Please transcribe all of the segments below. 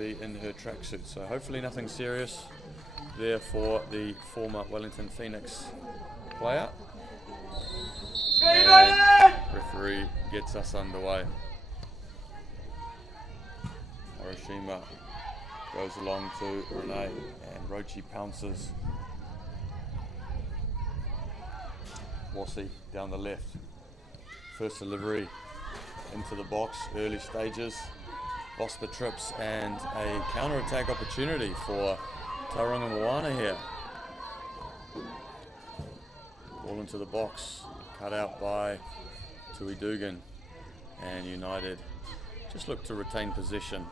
in her tracksuit, so hopefully nothing serious there for the former Wellington Phoenix player. And referee gets us underway. Hiroshima goes along to Renee and Rochi pounces. Wossi down the left. First delivery into the box, early stages. Vosper trips and a counter-attack opportunity for Tauranga Moana here. Ball into the box, cut out by Tui Dugan, and United just look to retain possession.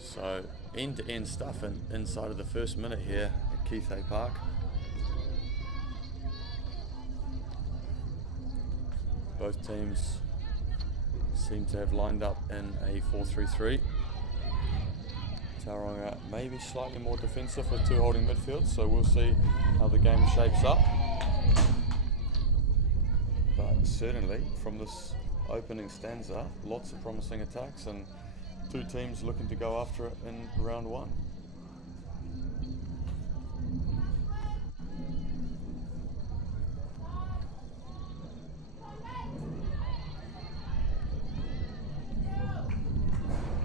So end-to-end stuff inside of the first minute here at Keithay Park. Both teams seem to have lined up in a 4-3-3. Tauranga maybe slightly more defensive with two holding midfield, so we'll see how the game shapes up. But certainly from this opening stanza, lots of promising attacks and two teams looking to go after it in round one.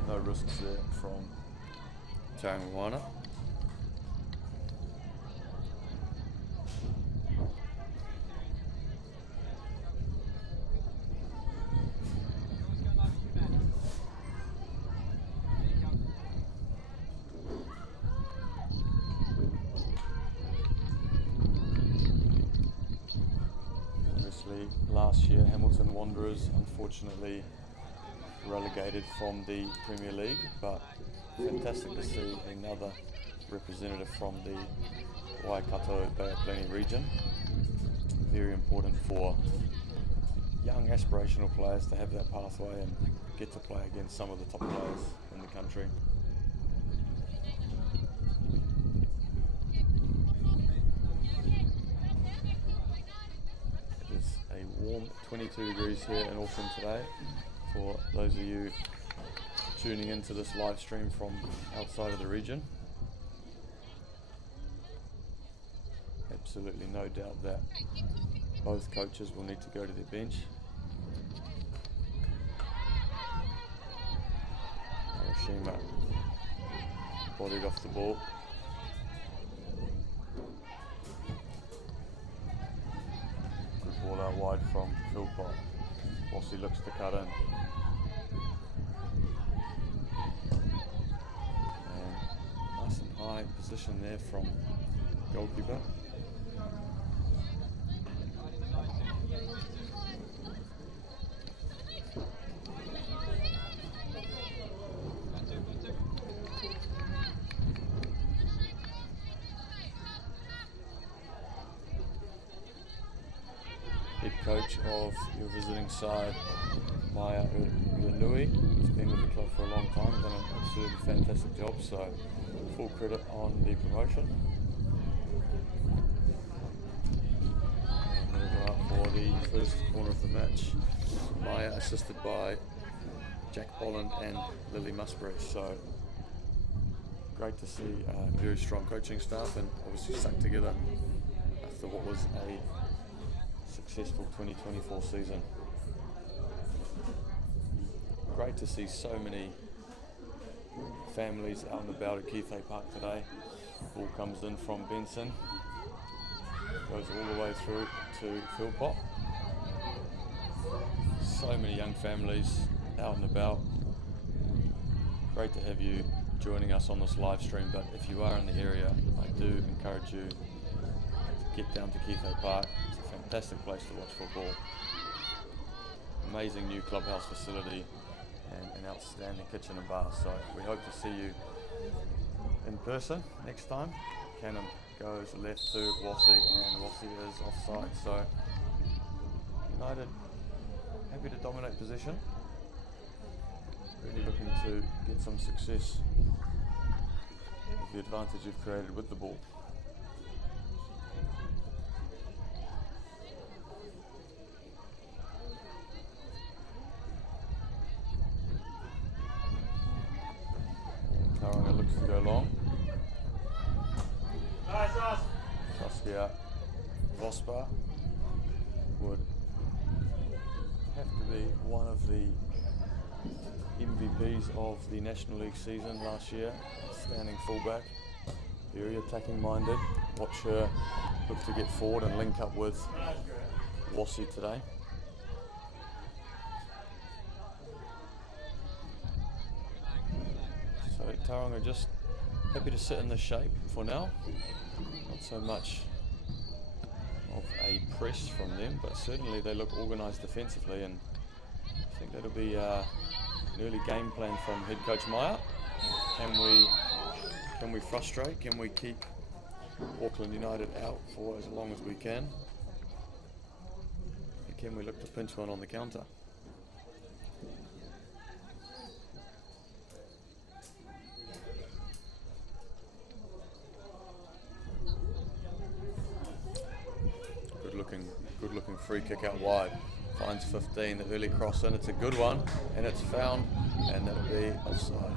No risks there from Tauranga Moana. Obviously, last year Hamilton Wanderers unfortunately relegated from the Premier League, but fantastic to see another representative from the Waikato Bay of Plenty region. Very important for young aspirational players to have that pathway and get to play against some of the top players in the country. It is a warm 22 degrees here in Auckland today. For those of you tuning into this live stream from outside of the region, absolutely no doubt that both coaches will need to go to their bench. Hiroshima bodied off the ball. Good ball out wide from Philpott. Wossi looks to cut in. And nice and high position there from goalkeeper. Head coach of your visiting side, Maya Ulanui. He's been with the club for a long time, done an absolutely fantastic job, so full credit on the promotion. And we'll go up for the first corner of the match. Maya assisted by Jack Bolland and Lily Musbury, so great to see a very strong coaching staff and obviously stuck together after what was a successful 2024 season. Great to see so many families out and about at Keithay Park today. Ball comes in from Benson, goes all the way through to Philpott. So many young families out and about. Great to have you joining us on this live stream, but if you are in the area, I do encourage you to get down to Keithay Park. It's a fantastic place to watch football. Amazing new clubhouse facility and an outstanding kitchen and bar, so we hope to see you in person next time. Cannon goes left to Wossi and Wossi is offside, so United happy to dominate possession, really looking to get some success with the advantage you've created with the ball. Saskia Vosper would have to be one of the MVPs of the National League season last year. Standing fullback, very attacking minded. Watch her look to get forward and link up with Wossi today. So Tauranga just happy to sit in the shape for now. Not so much of a press from them, but certainly they look organised defensively, and I think that'll be an early game plan from head coach Maya. Can we frustrate? Can we keep Auckland United out for as long as we can? And can we look to pinch one on the counter? Good looking free kick out wide. Finds 15, the early cross in, it's a good one, and it's found, and that'll be offside.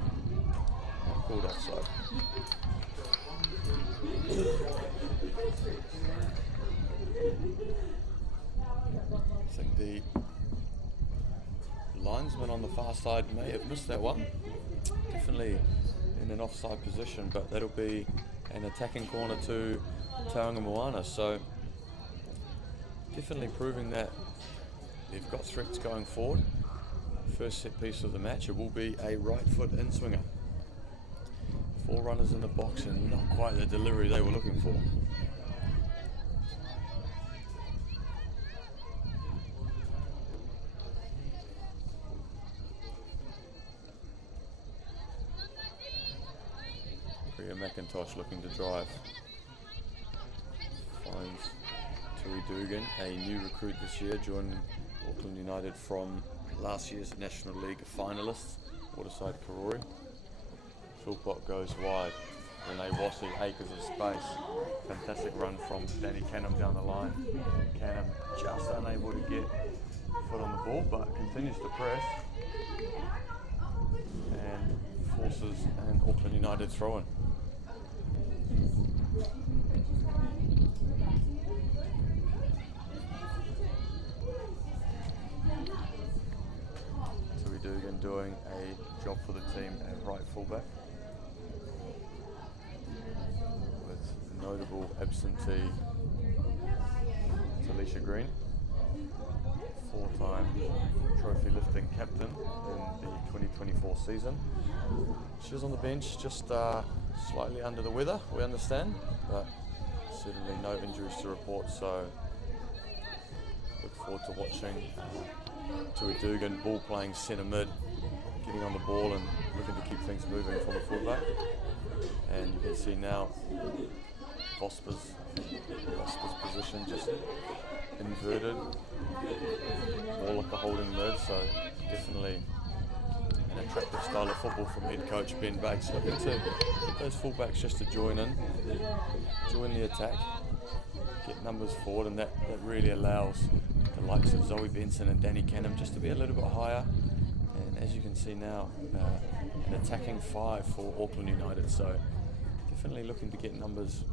Not called offside. I think the linesman on the far side may have missed that one. Definitely in an offside position, but that'll be an attacking corner to Tauranga Moana. So definitely proving that they've got threats going forward. First set piece of the match, it will be a right foot in swinger. 4 runners in the box and not quite the delivery they were looking for. Priya McIntosh looking to drive. Finds Tui Dugan, a new recruit this year, joining Auckland United from last year's National League finalists, Waterside Karori. Philpott goes wide. Renee Wossi, acres of space. Fantastic run from Danny Canham down the line. Canham just unable to get foot on the ball, but continues to press and forces an Auckland United throw-in. Dugan doing a job for the team at right fullback, with notable absentee Talisha Green, 4-time trophy lifting captain in the 2024 season. She was on the bench, just slightly under the weather, we understand, but certainly no injuries to report, so look forward to watching Tui Dugan, ball playing centre mid, getting on the ball and looking to keep things moving from the fullback. And you can see now Vosper's position just inverted, more like a holding mid, so definitely an attractive style of football from head coach Ben Bates, looking to get those fullbacks just to join the attack, get numbers forward, and that really allows the likes of Zoe Benson and Danny Canham just to be a little bit higher. And as you can see now, an attacking 5 for Auckland United, so definitely looking to get numbers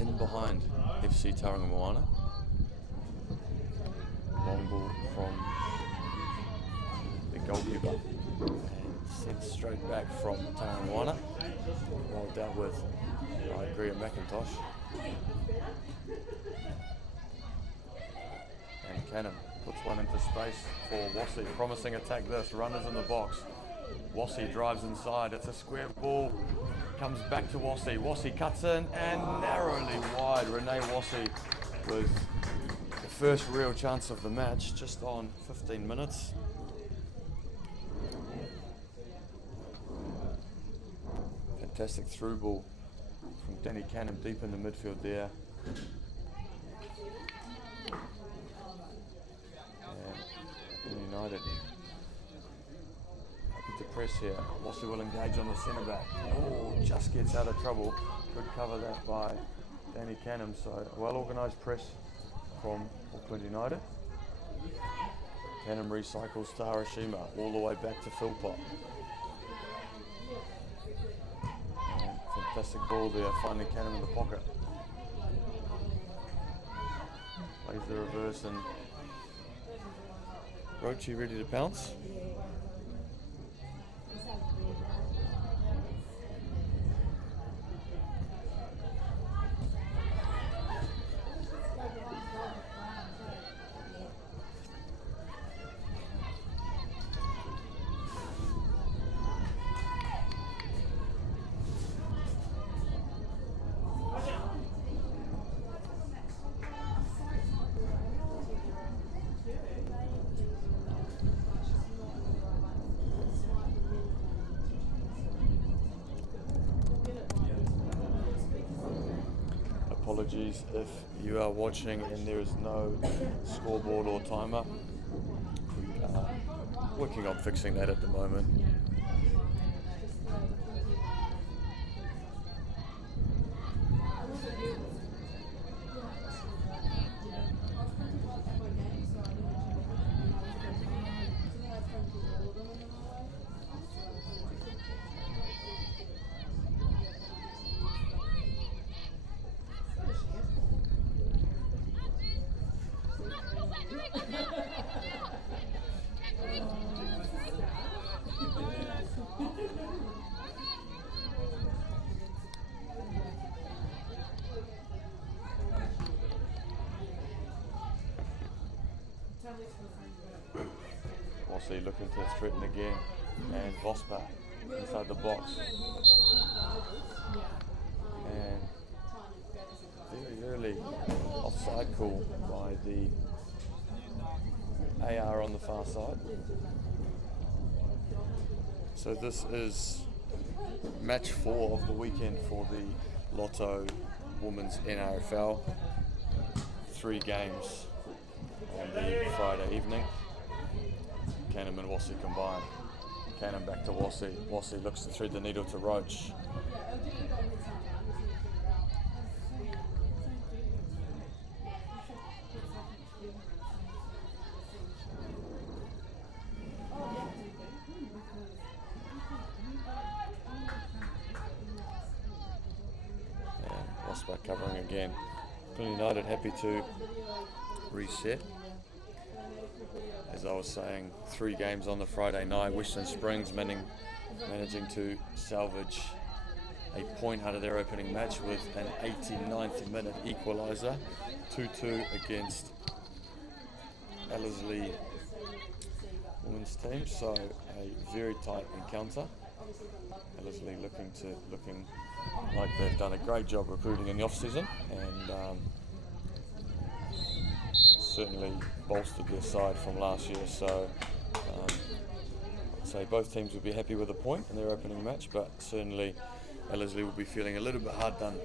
in behind FC Tauranga Moana. Long ball from the goalkeeper and sent straight back from Tauranga Moana. Well dealt with by Priya McIntosh. And Canham puts one into space for Wossi. Promising attack this, runners in the box. Wossi drives inside, it's a square ball. Comes back to Wossi. Wossi cuts in and narrowly wide. Renee Wossi with the first real chance of the match, just on 15 minutes. Fantastic through ball from Danny Canham deep in the midfield there. And United happy to press here. Wossi will engage on the centre back. Oh, just gets out of trouble. Good cover that by Danny Canham. So a well organised press from Auckland United. Canham recycles to Harashima all the way back to Philpott. Fantastic ball there, finding Canham in the pocket. Plays the reverse and Roche ready to pounce. Apologies if you are watching and there is no scoreboard or timer. We are working on fixing that at the moment. Rossi looking to threaten again, and Vosper inside the box. And very early offside call by the AR on the far side. So this is match 4 of the weekend for the Lotto Women's NRFL. 3 games on the Friday evening. Canham and Wassie combined. Canham back to Wassie. Wassie looks to thread the needle to Roach. And Waspa covering again. Auckland United happy to reset. As I was saying, 3 games on the Friday night. Western Springs managing to salvage a point out of their opening match with an 89th minute equaliser. 2-2 against Ellerslie women's team. So a very tight encounter. Ellerslie looking like they've done a great job recruiting in the off-season, and certainly bolstered their side from last year. So I'd say both teams would be happy with a point in their opening match, but certainly Ellerslie will be feeling a little bit hard done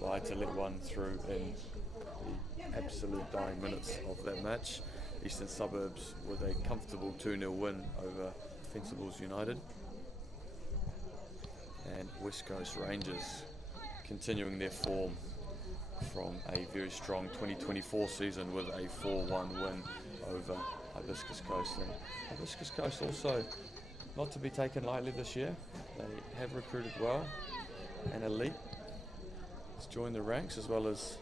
by to let one through in the absolute dying minutes of that match. Eastern Suburbs with a comfortable 2-0 win over Fencibles United. And West Coast Rangers continuing their form from a very strong 2024 season with a 4-1 win over Hibiscus Coast. And Hibiscus Coast also not to be taken lightly this year. They have recruited well, and Elite has joined the ranks, as well as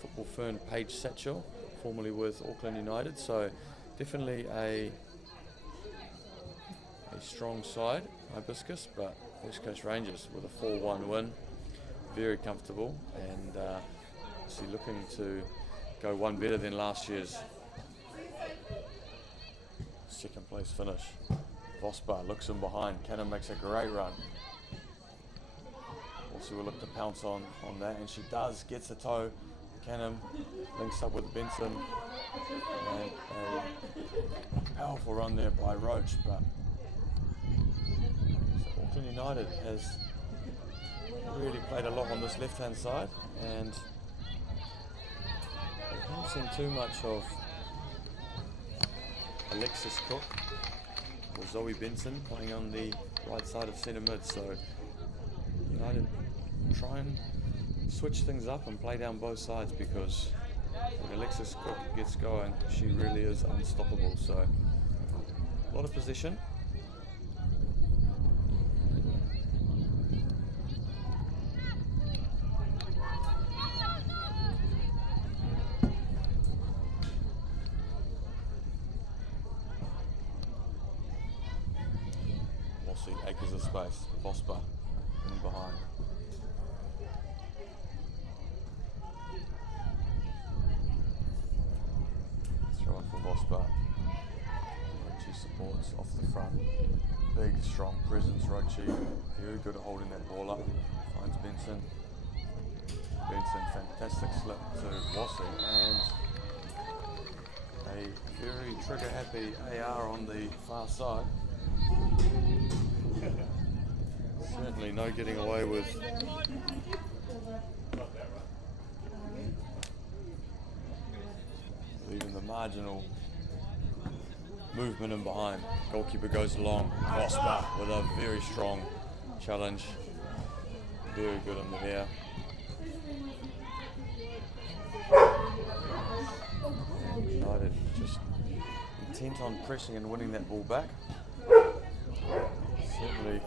football fern Paige Satchel, formerly with Auckland United. So definitely a strong side, Hibiscus, but West Coast Rangers with a 4-1 win. Very comfortable, and obviously looking to go one better than last year's second place finish. Vosper looks in behind. Canham makes a great run. Also will look to pounce on that, and she does. Gets the toe. Canham links up with Benson, and a powerful run there by Roach. But so Auckland United has really played a lot on this left-hand side, and I haven't seen too much of Alexis Cook or Zoe Benson playing on the right side of centre mid. So United try and switch things up and play down both sides, because when Alexis Cook gets going, she really is unstoppable. So a lot of possession. Wossie, acres of space. Vosper in behind. Throw in for Vosper. Roche supports off the front. Big, strong presence, Roche. Very good at holding that ball up. Finds Benson. Benson, fantastic slip to Wossie, and a very trigger-happy AR on the far side. Certainly no getting away with even the marginal movement in behind. Goalkeeper goes along. Vosper with a very strong challenge. Very good in the air. United just intent on pressing and winning that ball back. Certainly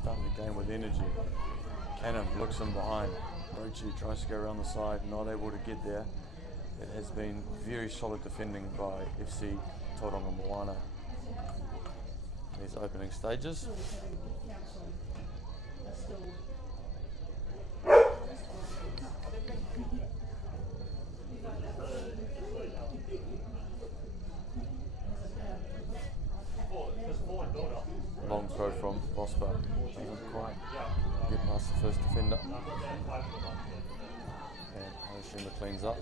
starting the game with energy. Cannon looks in behind. Roche tries to go around the side, not able to get there. It has been very solid defending by FC Tauranga Moana in these opening stages. Long throw from Vosper, doesn't quite get past the first defender. And Hiroshima cleans up.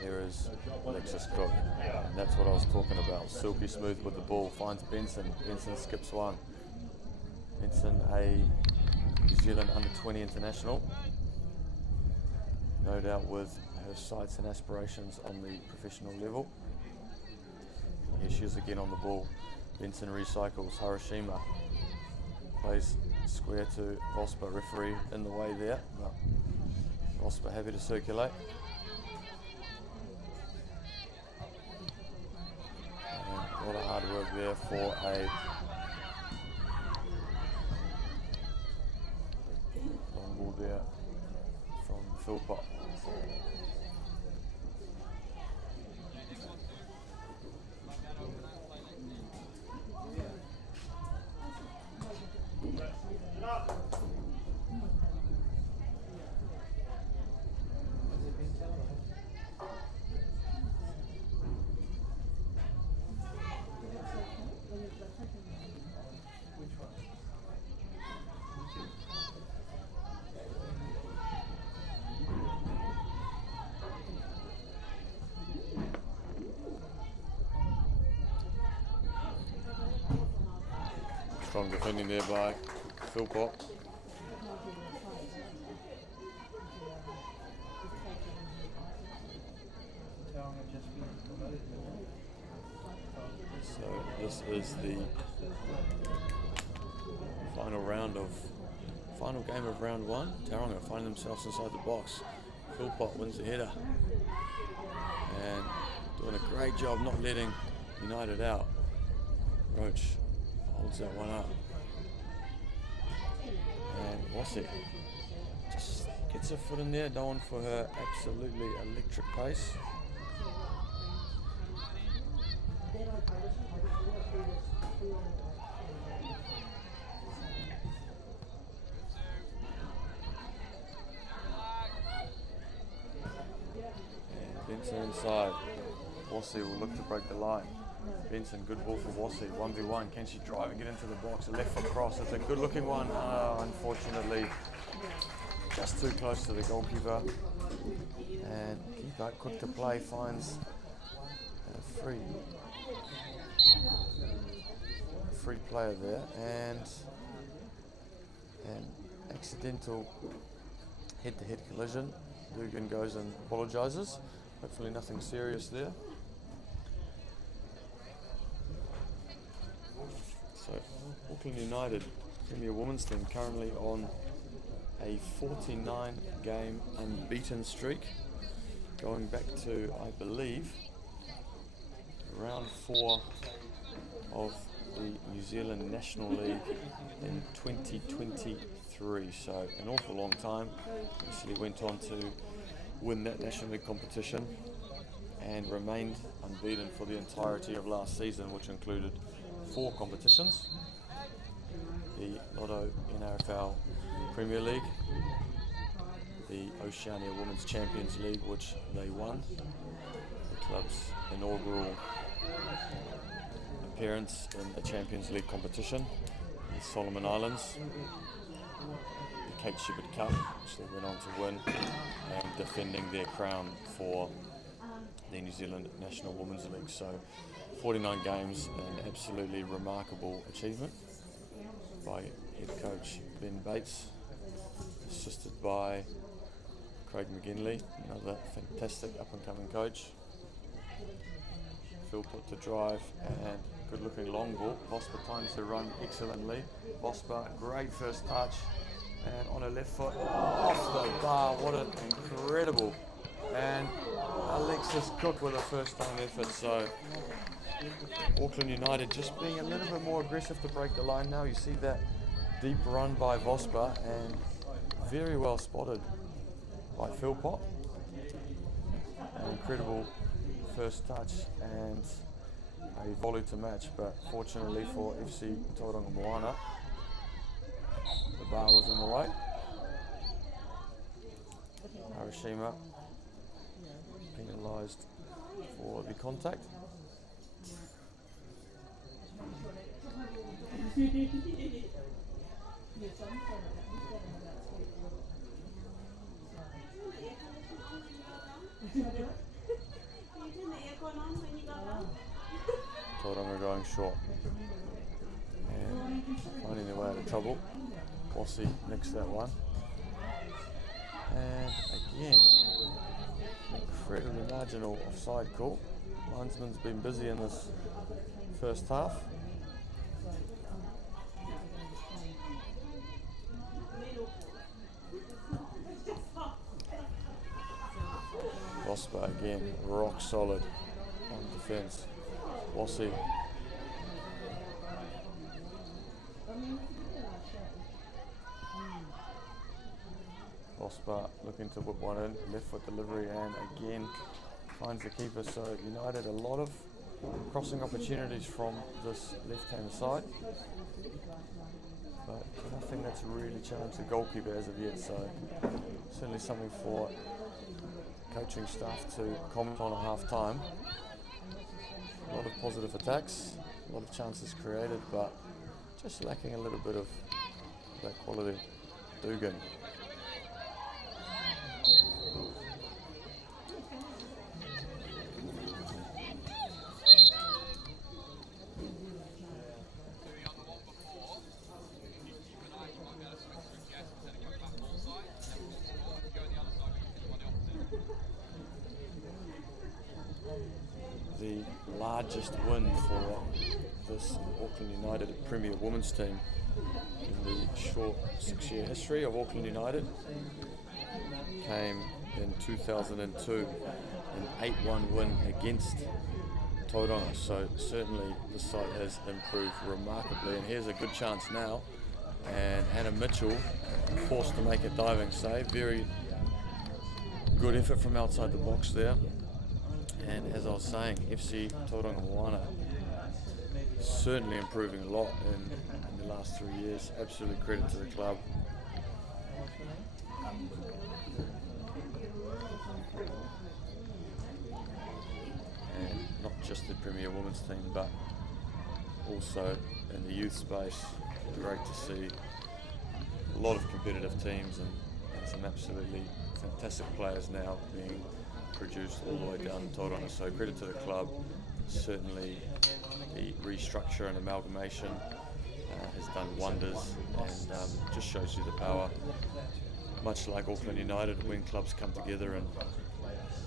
Here is Alexis Cook, and that's what I was talking about. Silky smooth with the ball, finds Benson. Benson skips one. Benson, a New Zealand under-20 international. No doubt with her sights and aspirations on the professional level. Here she is again on the ball. Benson recycles. Hiroshima plays square to Vosper. Referee in the way there. No. Vosper happy to circulate. And a lot of hard work there for a long ball there from Philpott. Strong defending there by Philpott. So this is the final game of round one. Tauranga find themselves inside the box. Philpott wins the header. And doing a great job not letting United out. Roach holds that one up. And Wossie just gets her foot in there, known for her absolutely electric pace. And Benson inside. Wossie will look to break the line. Benson, good ball for Wossie. 1v1. Can she drive and get into the box? A left foot cross. It's a good looking one. Unfortunately, just too close to the goalkeeper. And keeper, quick to play, finds a free player there. And an accidental head-to-head collision. Dugan goes and apologises. Hopefully nothing serious there. So, Auckland United, Premier Women's team, currently on a 49-game unbeaten streak, going back to, I believe, round 4 of the New Zealand National League in 2023. So, an awful long time. Actually went on to win that National League competition and remained unbeaten for the entirety of last season, which included 4 competitions: the LOTTO NRFL Premier League, the Oceania Women's Champions League, which they won, the club's inaugural appearance in a Champions League competition, the Solomon Islands, the Kate Shepherd Cup, which they went on to win, and defending their crown for the New Zealand National Women's League. So 49 games, an absolutely remarkable achievement by head coach Ben Bates, assisted by Craig McGinley, another fantastic up-and-coming coach. Phil put to drive and good looking long ball. Vosper times to run excellently. Vosper, great first touch, and on her left foot, off the bar. What an incredible. And Alexis Cook with a first time effort. So Auckland United just being a little bit more aggressive to break the line now. You see that deep run by Vosper, and very well spotted by Philpott. An incredible first touch and a volley to match, but fortunately for FC Tauranga Moana, the bar was in the way. Harashima penalised for the contact. Tauranga going short and finding their way out of trouble. Bossy nicks that one, and again incredibly marginal offside call. Linesman's been busy in this first half. Vosper again rock solid on defence. Bossy. Vosper looking to whip one in, left foot delivery, and again finds the keeper. So United a lot of crossing opportunities from this left hand side, but nothing that's really challenged the goalkeeper as of yet. So certainly something for coaching staff to comment on at half time. A lot of positive attacks, a lot of chances created, but just lacking a little bit of that quality. Dugan. The largest win for this Auckland United Premier Women's team in the short 6-year history of Auckland United came in 2002, an 8-1 win against Tauranga. So certainly the side has improved remarkably, and here's a good chance now, and Hannah Mitchell forced to make a diving save. Very good effort from outside the box there. And as I was saying, FC Tauranga Moana certainly improving a lot in the last 3 years. Absolutely credit to the club. And not just the Premier Women's team, but also in the youth space. Great to see a lot of competitive teams and some absolutely fantastic players now being produced all the way down in Tauranga. So credit to the club. Certainly the restructure and amalgamation has done wonders, and just shows you the power, much like Auckland United, when clubs come together and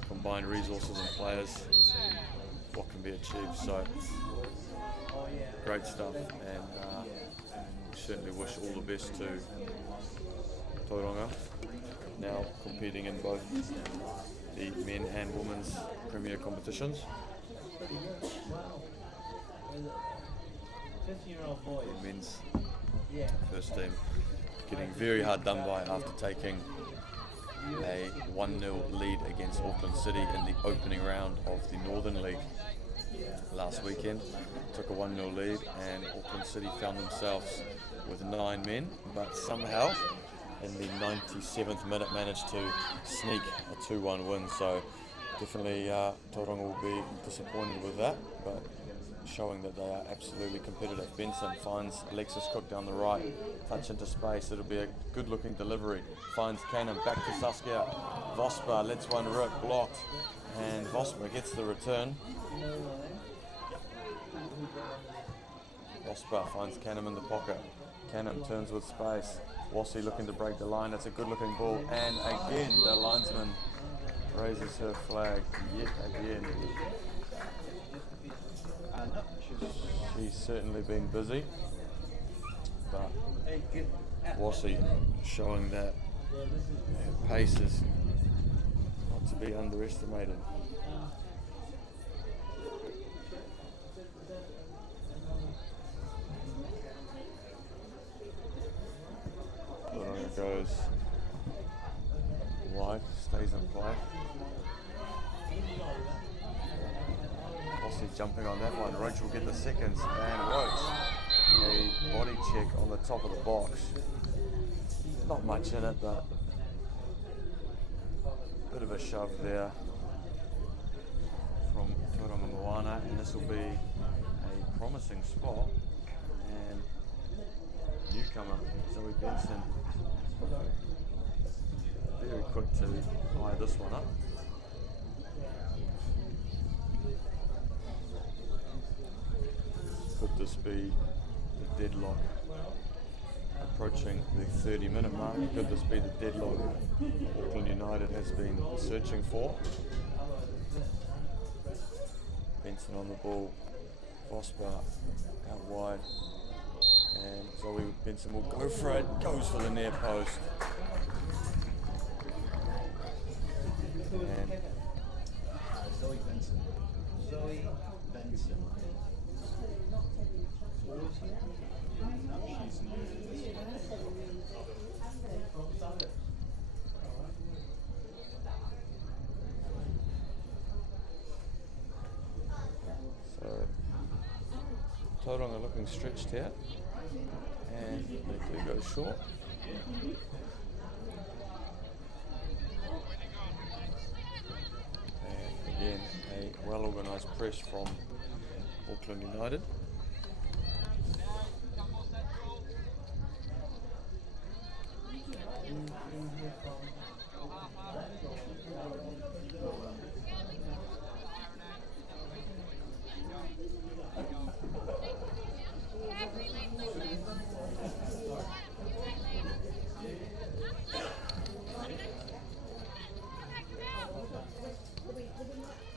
combine resources and players, what can be achieved. So great stuff, and we certainly wish all the best to Tauranga, now competing in both the men and women's premier competitions. The men's first team getting very hard done by after taking a 1-0 lead against Auckland City in the opening round of the Northern League last weekend. Took a 1-0 lead, and Auckland City found themselves with 9 men, but somehow in the 97th minute managed to sneak a 2-1 win. So definitely Tauranga will be disappointed with that, but showing that they are absolutely competitive. Benson finds Alexis Cook down the right, touch into space, it'll be a good looking delivery, finds Cannon, back to Saskia, Vosper lets one rip, blocked, and Vosper gets the return. Vosper finds Cannon in the pocket, Cannon turns with space, Wassie looking to break the line, it's a good looking ball, and again the linesman raises her flag yet again. She's certainly been busy, but Wassie showing that her pace is not to be underestimated. Goes wide, stays in play. Wassie jumping on that one. Roach will get the seconds, and Roach a body check on the top of the box. Not much in it, but a bit of a shove there from Tauranga Moana, and this will be a promising spot. And newcomer Zoe Benson very quick to tie this one up. Could this be the deadlock approaching the 30-minute mark? Could this be the deadlock Auckland United has been searching for? Benson on the ball, Vosper out wide, and Zoe Benson will go for it, goes for the near post. And Zoe Benson. So Tauranga looking stretched here, and they do go short. And again, a well organised press from Auckland United.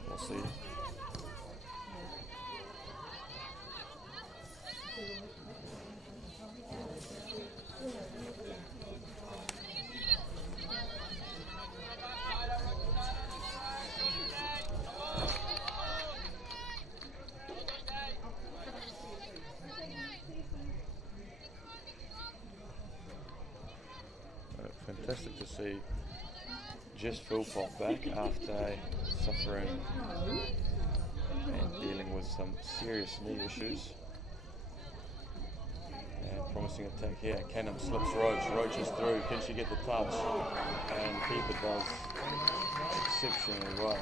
We'll see. Fantastic to see Jess Philpott back after suffering and dealing with some serious knee issues. And promising attack here. Canham slips Roach. Roach is through. Can she get the touch? And keeper does exceptionally well.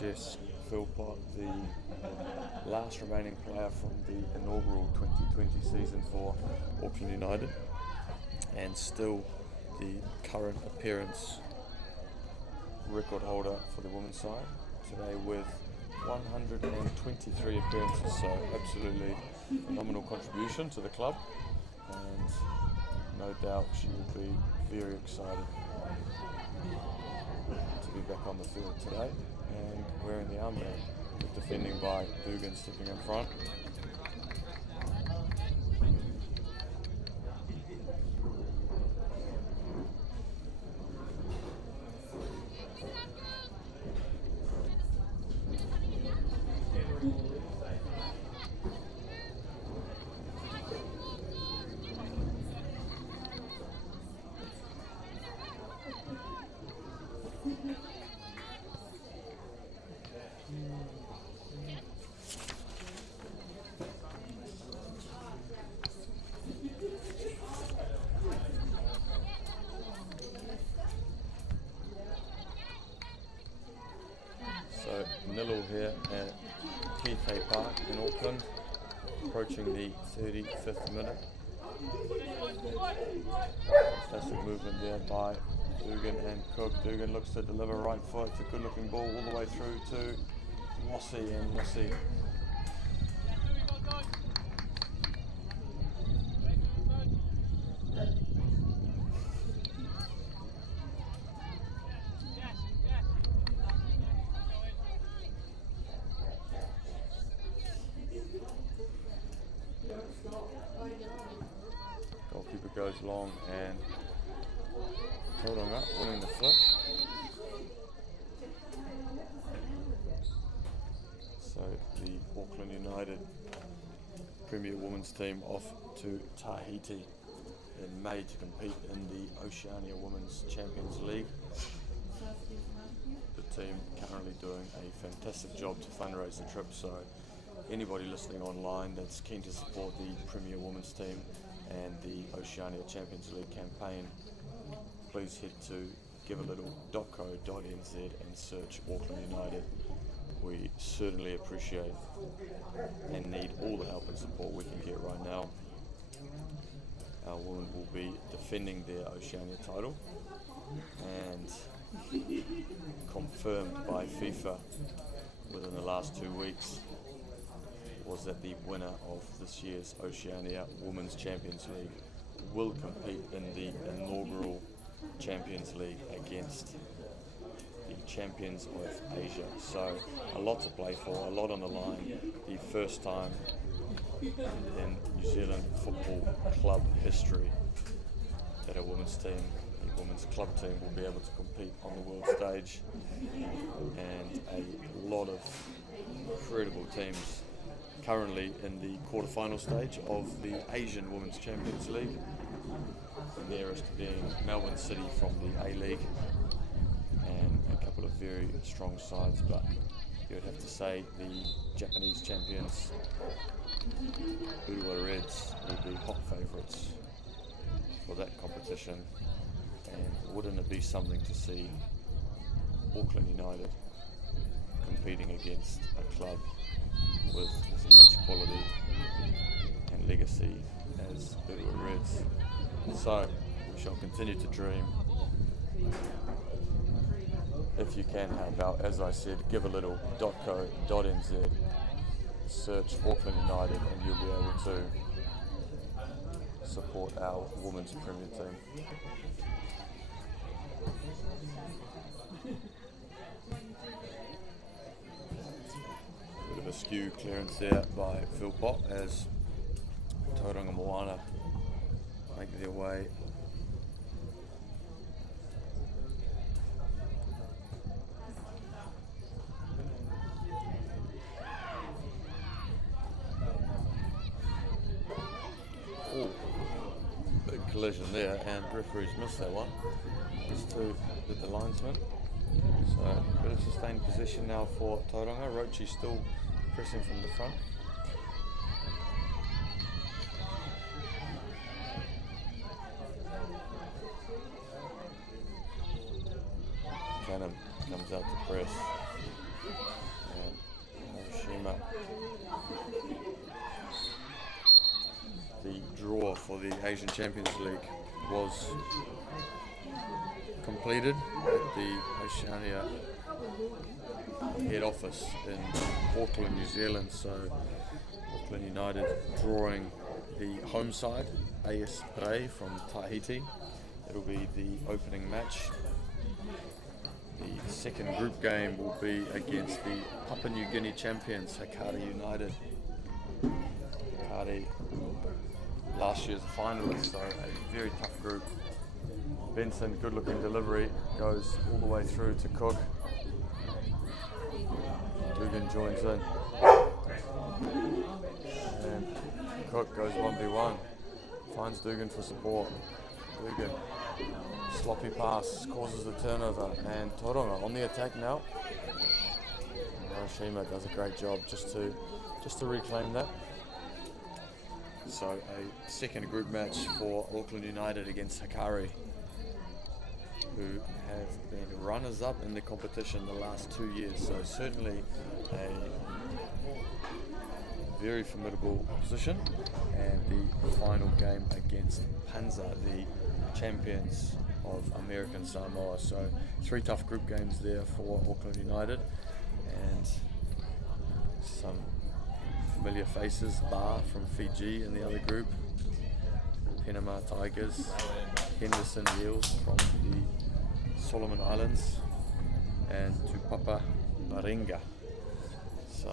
Jess Philpott, the last remaining player from the inaugural 2020 season for Auckland United, and still the current appearance record holder for the women's side today with 123 appearances, so absolutely phenomenal contribution to the club, and no doubt she will be very excited to be back on the field today and wearing the armband, with defending by Dugan stepping in front. Keith Park in Auckland, approaching the 35th minute. Fantastic movement there by Dugan and Cook. Dugan looks to deliver right foot. It's a good looking ball all the way through to Wossi, and Wossi goalkeeper goes long, and Tauranga winning the flick. So the Auckland United Premier Women's team off to Tahiti in May to compete in the Oceania Women's Champions League. The team currently doing a fantastic job to fundraise the trip, so anybody listening online that's keen to support the Premier Women's team and the Oceania Champions League campaign, please head to givealittle.co.nz and search Auckland United. We certainly appreciate and need all the help and support we can get right now. Our women will be defending their Oceania title, and confirmed by FIFA within the last 2 weeks was that the winner of this year's Oceania Women's Champions League will compete in the inaugural Champions League against the champions of Asia. So a lot to play for, a lot on the line. The first time in New Zealand football club history that a women's club team will be able to compete on the world stage, and a lot of incredible teams currently in the quarterfinal stage of the Asian Women's Champions League, the nearest being Melbourne City from the A-League, and a couple of very strong sides, but you would have to say the Japanese champions, Uruwa Reds, will be hot favourites for that competition. And wouldn't it be something to see Auckland United competing against a club with as much quality and legacy as Sportway Reds? So we shall continue to dream. If you can help out, as I said, givealittle.co.nz, search Auckland United, and you'll be able to support our women's Premier team. Bit of a skew clearance there by Philpott as Tauranga Moana make their way collision there, and referees missed that one. Just to with the linesman. So a bit of sustained position now for Tauranga. Rochi still pressing from the front. Cannon comes out to press, and Hiroshima. The draw for the Asian Champions League was completed at the Oceania head office in Auckland, New Zealand. So Auckland United drawing the home side, AS Pre from Tahiti. It'll be the opening match. The second group game will be against the Papua New Guinea champions, Hikari United. Hikari, last year's finalists, so a very tough group. Benson, good looking delivery, goes all the way through to Cook. Dugan joins in. And Cook goes 1v1, finds Dugan for support. Dugan, sloppy pass, causes the turnover, and Tauranga on the attack now. Hiroshima does a great job just to reclaim that. So a second group match for Auckland United against Hikari, who have been runners-up in the competition the last 2 years. So certainly a very formidable opposition, and the final game against Panza, the champions of American Samoa. So 3 tough group games there for Auckland United, and some familiar faces, Bar from Fiji in the other group, Panama Tigers, Henderson Eels from the Solomon Islands, and Tupapa Maringa. So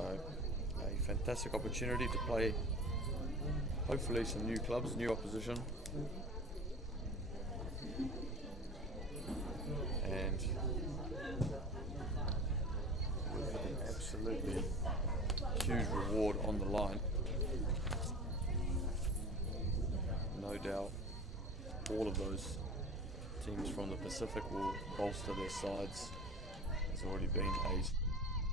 a fantastic opportunity to play hopefully some new clubs, new opposition, and with an absolutely huge reward on the line. No doubt all of those teams from the Pacific will bolster their sides. There's already been a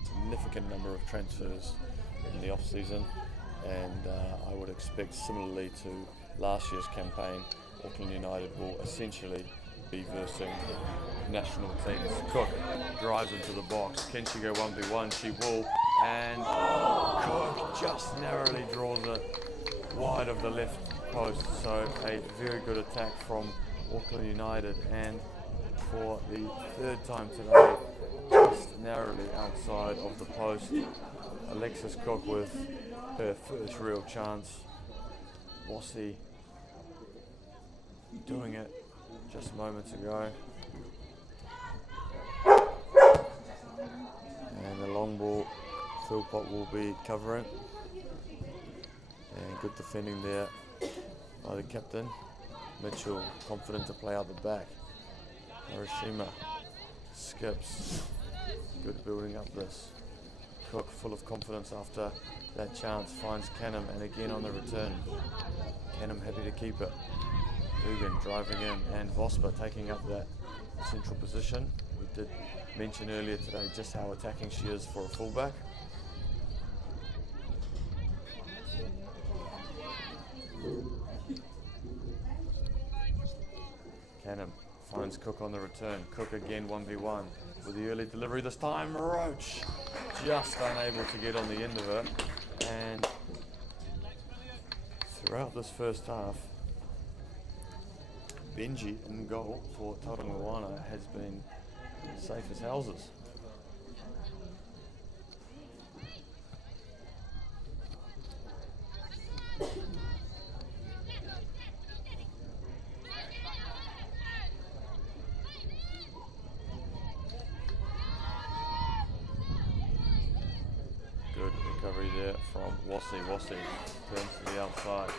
significant number of transfers in the off-season, and I would expect, similarly to last year's campaign, Auckland United will essentially be versing national teams. Cook drives into the box. Can she go 1v1? She will, and Cook just narrowly draws it wide of the left post. So a very good attack from Auckland United, and for the 3rd time today, just narrowly outside of the post. Alexis Cook with her first real chance. Bossy doing it just moments ago. And the long ball, Philpott will be covering. And good defending there by the captain. Mitchell confident to play out the back. Hiroshima skips. Good building up this. Cook full of confidence after that chance, finds Canham, and again on the return. Canham happy to keep it. Dugan driving in, and Vosper taking up that central position. We did mention earlier today just how attacking she is for a fullback. Canham finds Cook on the return. Cook again 1v1 with the early delivery this time. Roach just unable to get on the end of it, and throughout this first half, Benji in goal for Tauranga Moana has been safe as houses. Good recovery there from Wassi. Wassi turns to the outside.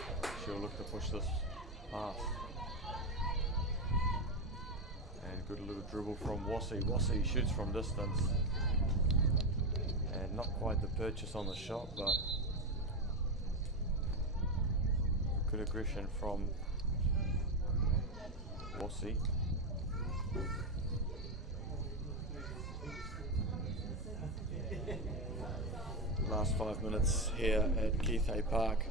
She'll look to push this pass. And good little dribble from Wassi. Wassi shoots from distance. And not quite the purchase on the shot, but good aggression from Wassi. Last 5 minutes here at Keithay Park.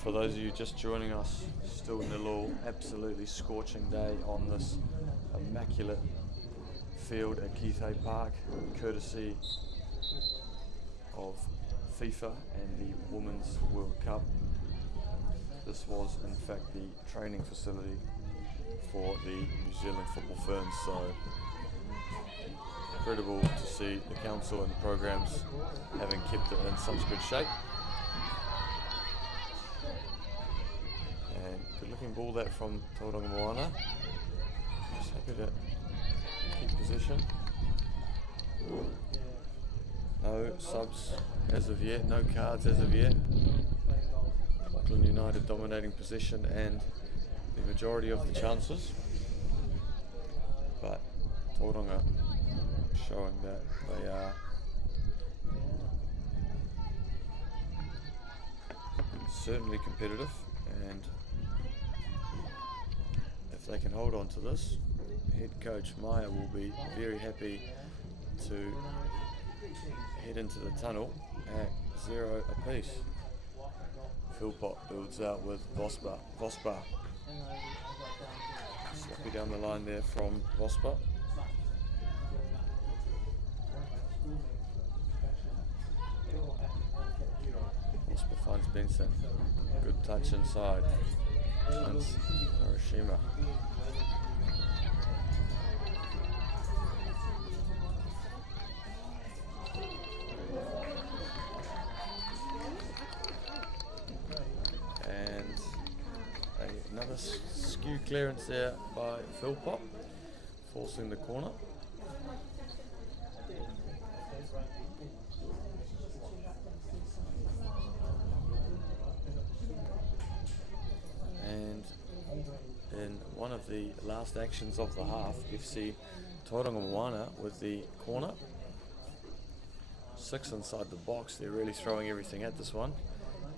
For those of you just joining us, still nil-all, absolutely scorching day on this immaculate field at Keithay Park, courtesy of FIFA and the Women's World Cup. This was in fact the training facility for the New Zealand football firms, so incredible to see the council and the programs having kept it in such good shape. And good looking ball that from Tauranga Moana. Just happy to keep position. No subs as of yet, no cards as of yet. Auckland United dominating possession and the majority of the chances, but Tauranga showing that they are certainly competitive, and if they can hold on to this, head coach Maya will be very happy to head into the tunnel at 0 apiece. Philpott builds out with Vosper. Sloppy down the line there from Vosper. Vosper Benson. Good touch inside. That's Hiroshima. And another skew clearance there by Philpott, forcing the corner. And in one of the last actions of the half, FC Tauranga Moana with the corner. 6 inside the box. They're really throwing everything at this one.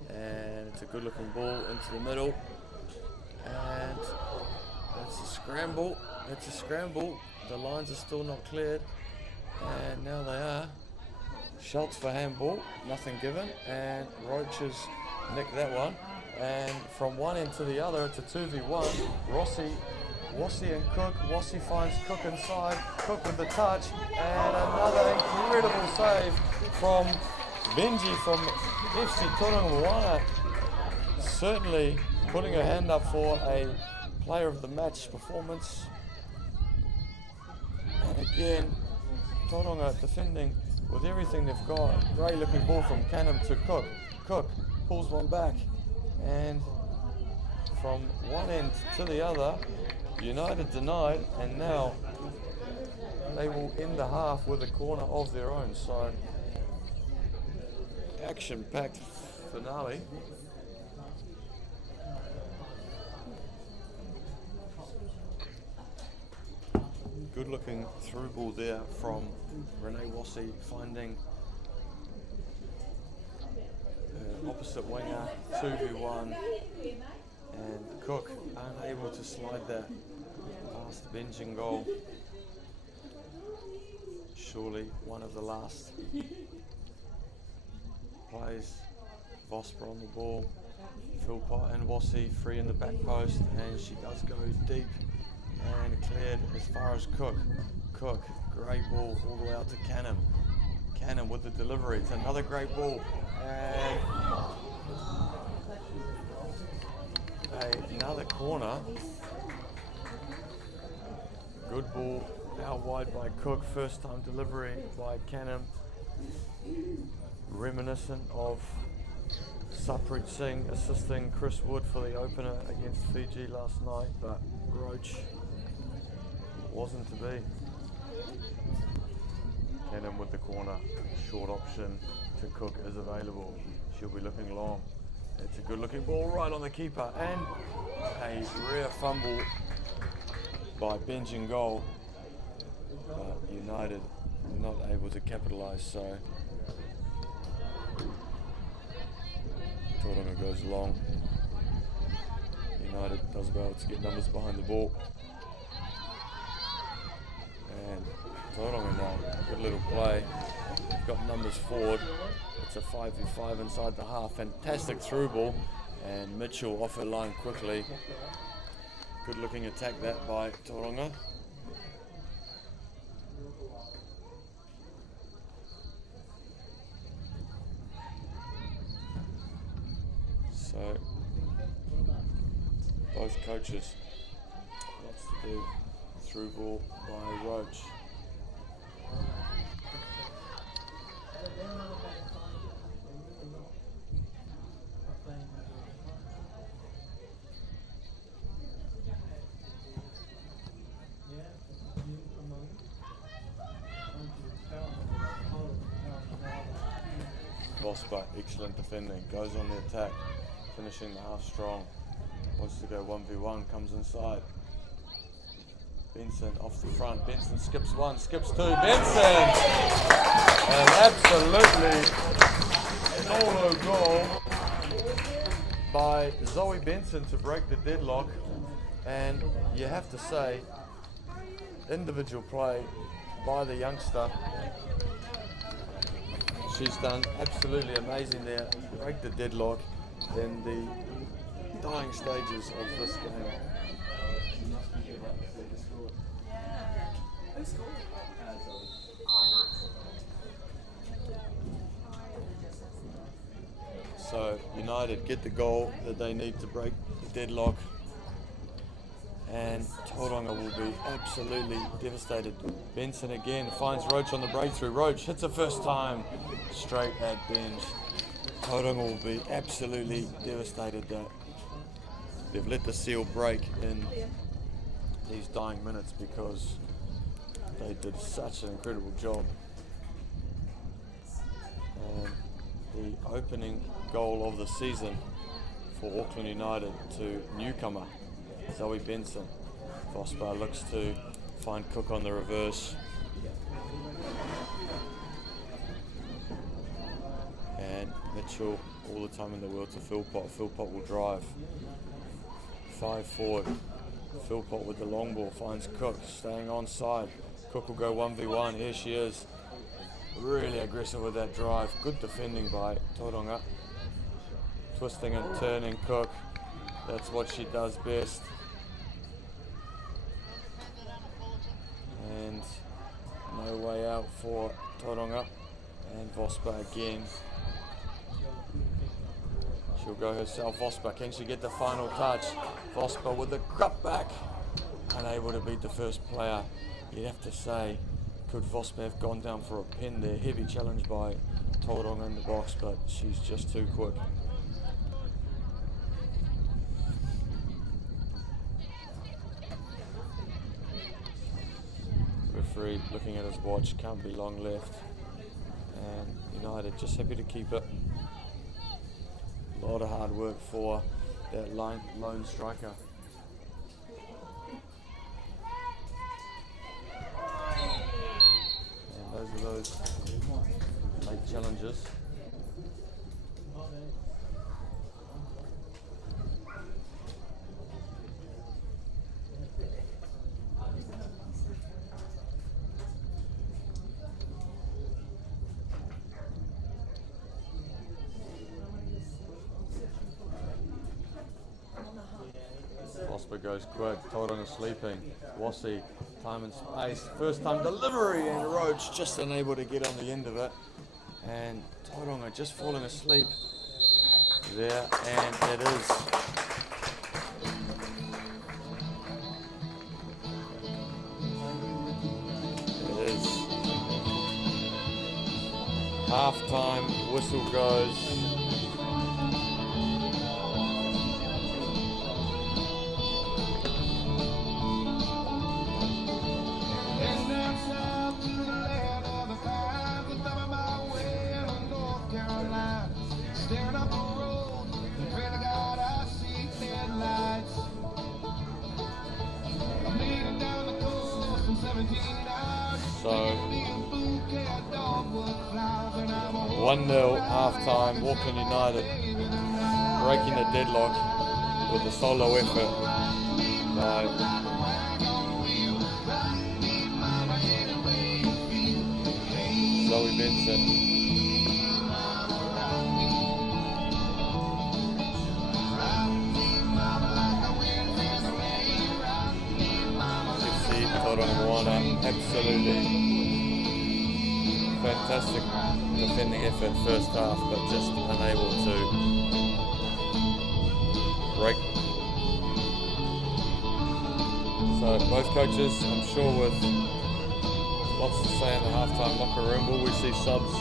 And it's a good looking ball into the middle. And it's a scramble. It's a scramble. The lines are still not cleared. And now they are. Schultz for handball. Nothing given. And Roach has nicked that one. And from one end to the other, it's a 2v1. Wassie and Cook. Wassie finds Cook inside. Cook with the touch. And another incredible save from Benji from FC Tauranga Moana. Certainly putting her hand up for a player of the match performance. And again, Tauranga defending with everything they've got. Great looking ball from Canham to Cook. Cook pulls one back. And from one end to the other, United denied, and now they will end the half with a corner of their own. So, action-packed finale. Good-looking through ball there from Renee Wassie, finding opposite winger, 2v1, and Cook unable to slide that past the benching goal. Surely one of the last plays. Vosper on the ball, Philpott and Wassie free in the back post, and she does go deep and cleared as far as Cook. Cook, great ball all the way out to Canham. Canham with the delivery, it's another great ball. And another corner. Good ball out wide by Cook. First time delivery by Canham. Reminiscent of Saprit Singh assisting Chris Wood for the opener against Fiji last night, but Roach wasn't to be. Canham with the corner. Short option to Cook is available. She'll be looking long. It's a good looking ball right on the keeper, and a rare fumble by bench and goal, but United not able to capitalise. So Tauranga goes long. United does well to get numbers behind the ball, and Tauranga now, good little play. Got numbers forward. It's a 5v5 inside the half. Fantastic through ball, and Mitchell off her line quickly. Good looking attack that by Tauranga. So both coaches, lots to do. Through ball by Roach. Vosper, excellent defending, goes on the attack, finishing the half strong. Wants to go 1v1, comes inside. Benson off the front. Benson skips one, skips two. Benson! An absolutely solo goal by Zoe Benson to break the deadlock. And you have to say, individual play by the youngster. She's done absolutely amazing there. Break the deadlock in the dying stages of this game. So United get the goal that they need to break the deadlock, and Tauranga will be absolutely devastated. Benson again finds Roach on the breakthrough. Roach hits it first time straight at bench. Tauranga will be absolutely devastated that they've let the seal break in these dying minutes, because they did such an incredible job. And the opening goal of the season for Auckland United to newcomer Zoe Benson. Vosper looks to find Cook on the reverse. And Mitchell all the time in the world to Philpott. Philpott will drive. 5 forward. Philpott with the long ball finds Cook, staying onside. Cook will go 1v1. Here she is. Really aggressive with that drive. Good defending by Tauranga. Twisting and turning Cook. That's what she does best. And no way out for Tauranga. And Vosper again. She'll go herself. Vosper, can she get the final touch? Vosper with the cut back. Unable to beat the first player. You'd have to say, could Vosper have gone down for a pin there? Heavy challenge by Tauranga in the box, but she's just too quick. Referee looking at his watch, can't be long left. And United just happy to keep it. A lot of hard work for that lone striker. And those are those late challenges. Vosper goes quick, Tauranga sleeping. Wassie, time and space, first time delivery, and Roach just unable to get on the end of it. And Tauranga just falling asleep there, and it is. It is. Half-time whistle goes. So 1-0 half-time, Auckland United breaking the deadlock with a solo effort by Zoe Benson. Tauranga Moana, absolutely fantastic defending effort first half, but just unable to break. So both coaches, I'm sure, with lots to say in the halftime locker room. Will we see subs?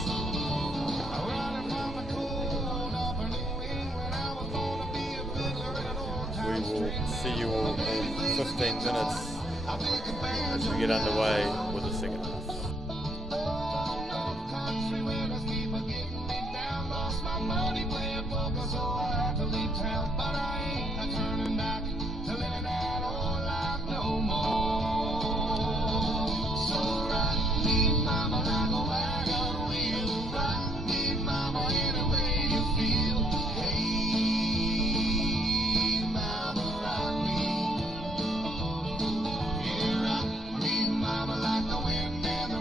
We will see you all in 15 minutes as we get underway with the second half. Mama, like the wind and the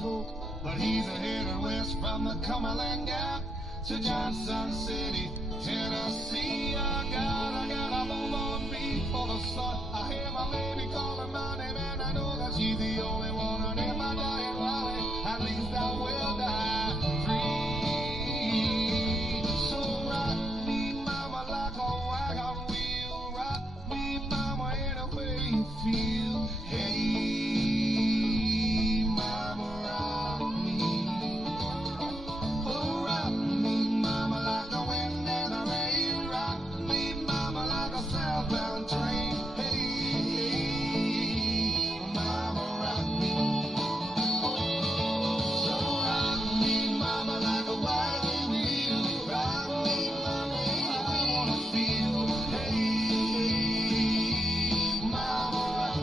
talk, but he's a headed west from the Cumberland Gap to Johnson City, Tennessee. I got a move on me for the sun. I hear my baby calling my name, and I know that she's the only one. And if I die in Raleigh, at least I will die free. So rock me, mama, like a wagon wheel. Rock me, mama, any way you feel. Hey, mama, rock me. Oh, rock me, mama, like the wind and the rain. Rock me, mama, like a southbound train. Hey, hey, mama, rock me. So rock me, mama, like a wagon wheel. Rock me, mama, any way you wanna feel. Hey, mama, rock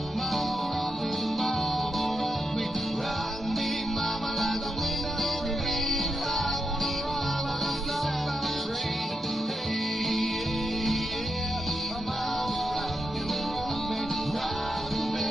me, rock me, mama, like the wind and the rain. I wanna ride like a southbound train. Hey, yeah, mama, rock me, rock me, rock me.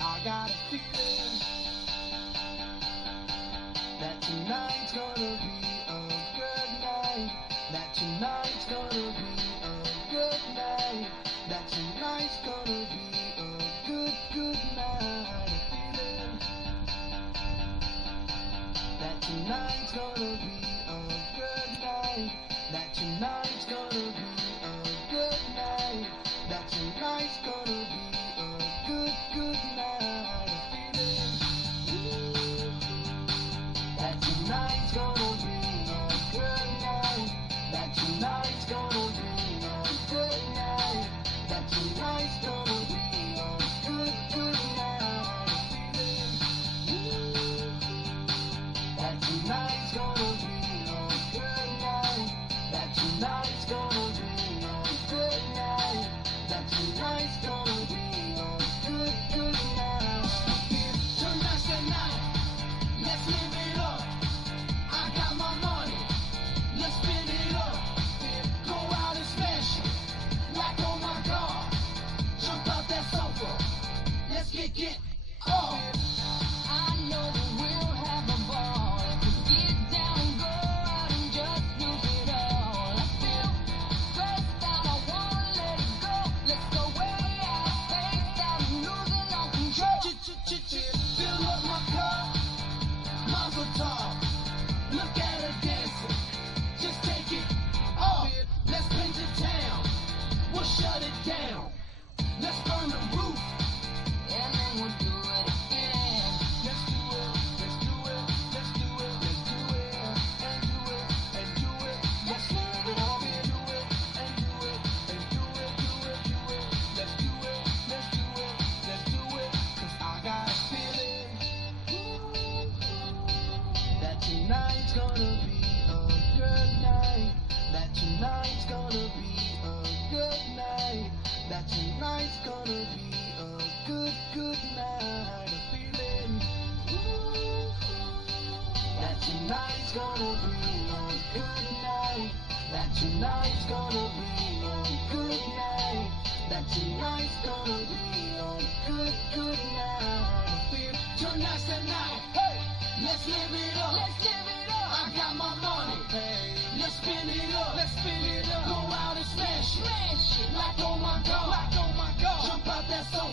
I got a feeling that tonight's gonna be a good night. That tonight's gonna be a good night. That tonight's gonna be a good night. A feeling that tonight's gonna be a good night. That tonight's gonna be a good night. That tonight's gonna be a good night. A feeling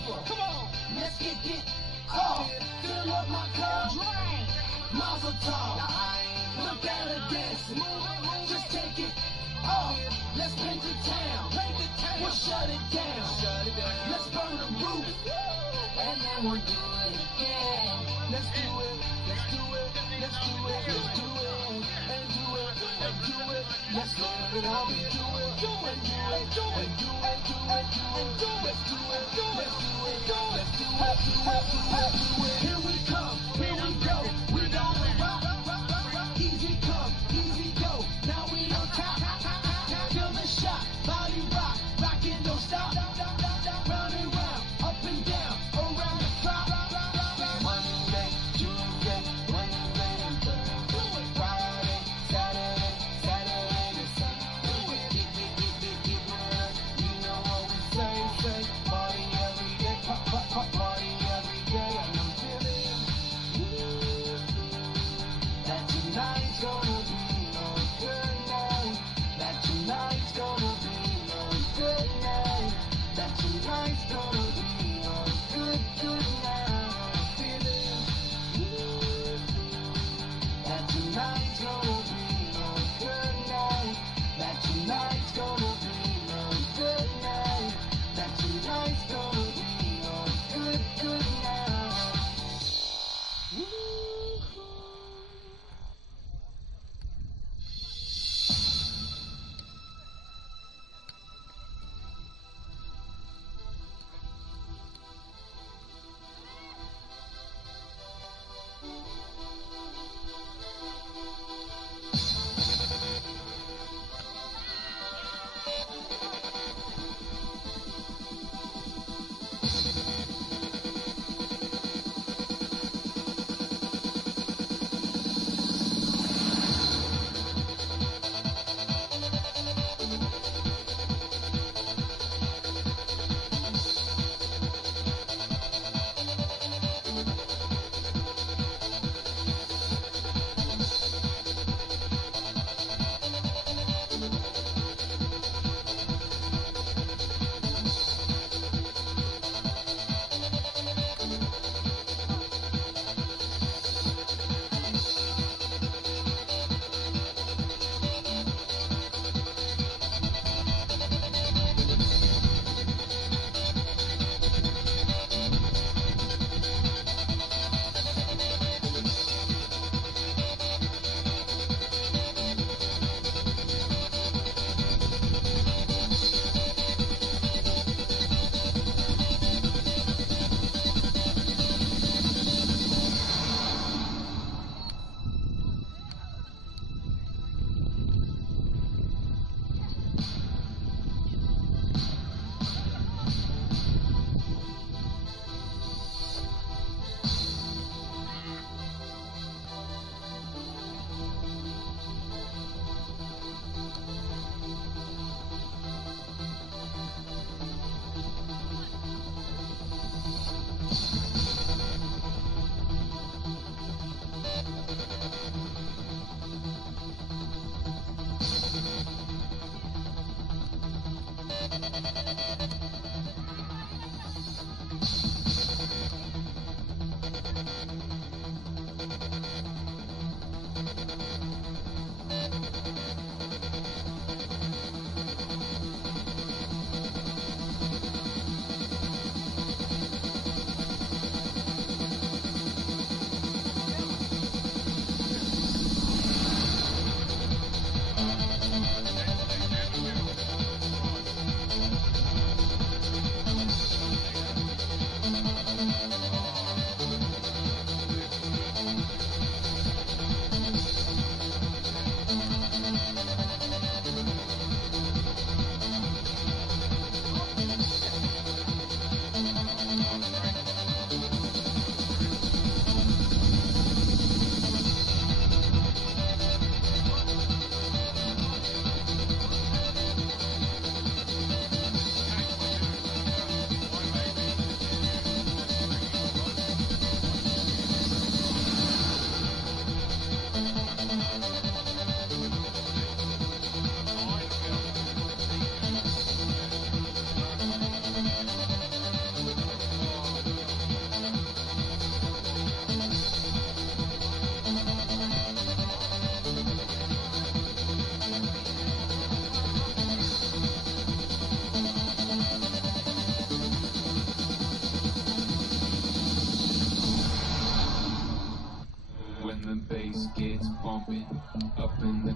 Come on. Let's get off. Fill up my cup. Drink. Mazel tov. Look at her dancing. Just take it off. Let's paint the town. We'll shut it down. Let's burn the roof. And then we'll do it again. Let's do it. Let's do it. Let's do it. Let's do it. And do it. And do it. Let's learn it all. And do it. Do it. Do it. Do it. Do it. Do it. Do it. Let's do it. Do it. Let's do it. Do it. Let's do it. Do it. Do it. Here we come. Here we go. We gonna rock. Easy come. Easy go. Now we on top. Feel the shot. Body rock. Rockin' don't stop. Round and round. Up and down. Around the clock. Monday, Tuesday, Wednesday, and Thursday. Friday, Saturday, and Sunday. Keep it up. You know what we say. Party every day. Party every day. And I'm feeling that tonight's gonna be a good night. That tonight's gonna be a good night. That tonight's gonna be a good night. I'm feeling that tonight's gonna be a good night. That tonight's gonna be a good night. That tonight's gonna be a good night.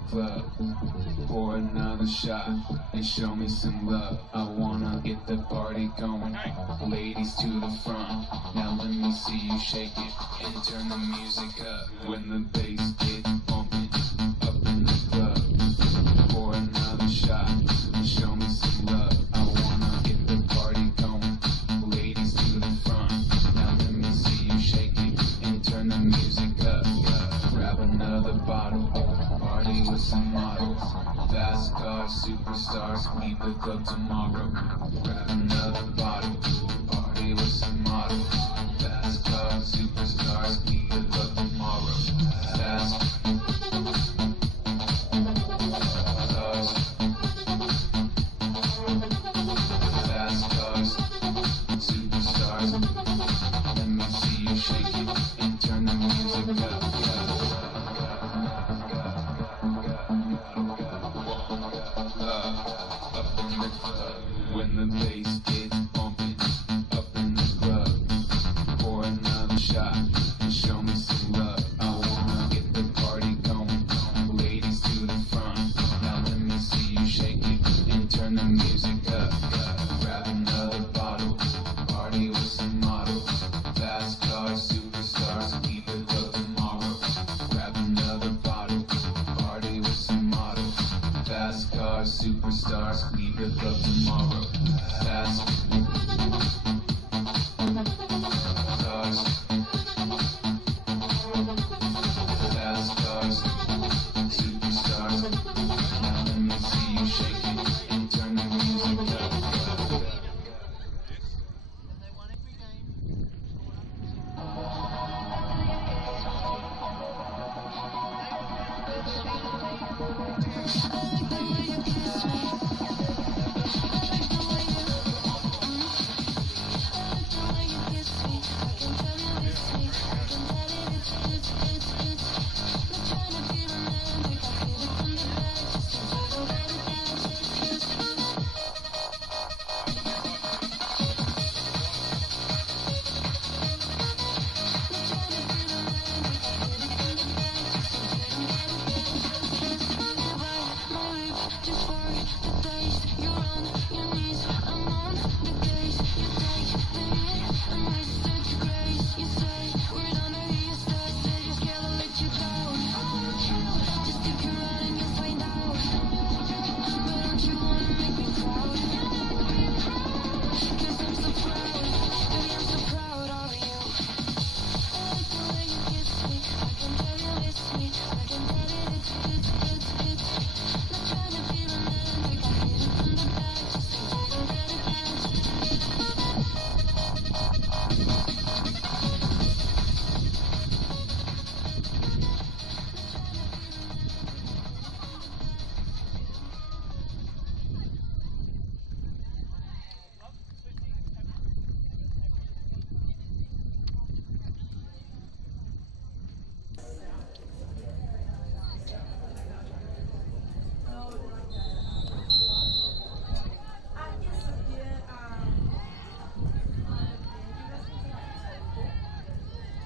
club. Pour another shot and show me some love. I wanna get the party going. Ladies to the front. Now let me see you shake it and turn the music up. When the bass gets bumping up in the club. Pour another shot and show me some love. I wanna get the party going. Ladies to the front. Now let me see you shake it and turn the music up. Grab another bottle. Party with some models. Fast cars, superstars, leave the club tomorrow. Grab another bottle. Party with some models. Fast cars, superstars, leave the club tomorrow. Fast cars. Fast cars, superstars. Let me see you shake it and turn the music up. When the bass gets bumping up in the club. Pour another shot and show me some love. I wanna get the party going. Ladies to the front. Now let me see you shake it and turn the music up. Grab another bottle. Party with some models. Fast cars, superstars. Leave the club tomorrow. Grab another bottle. Party with some models. Fast cars, superstars. Leave the club tomorrow. Fast cars, fast cars, superstars. Now let me see you shake it and turn the music up.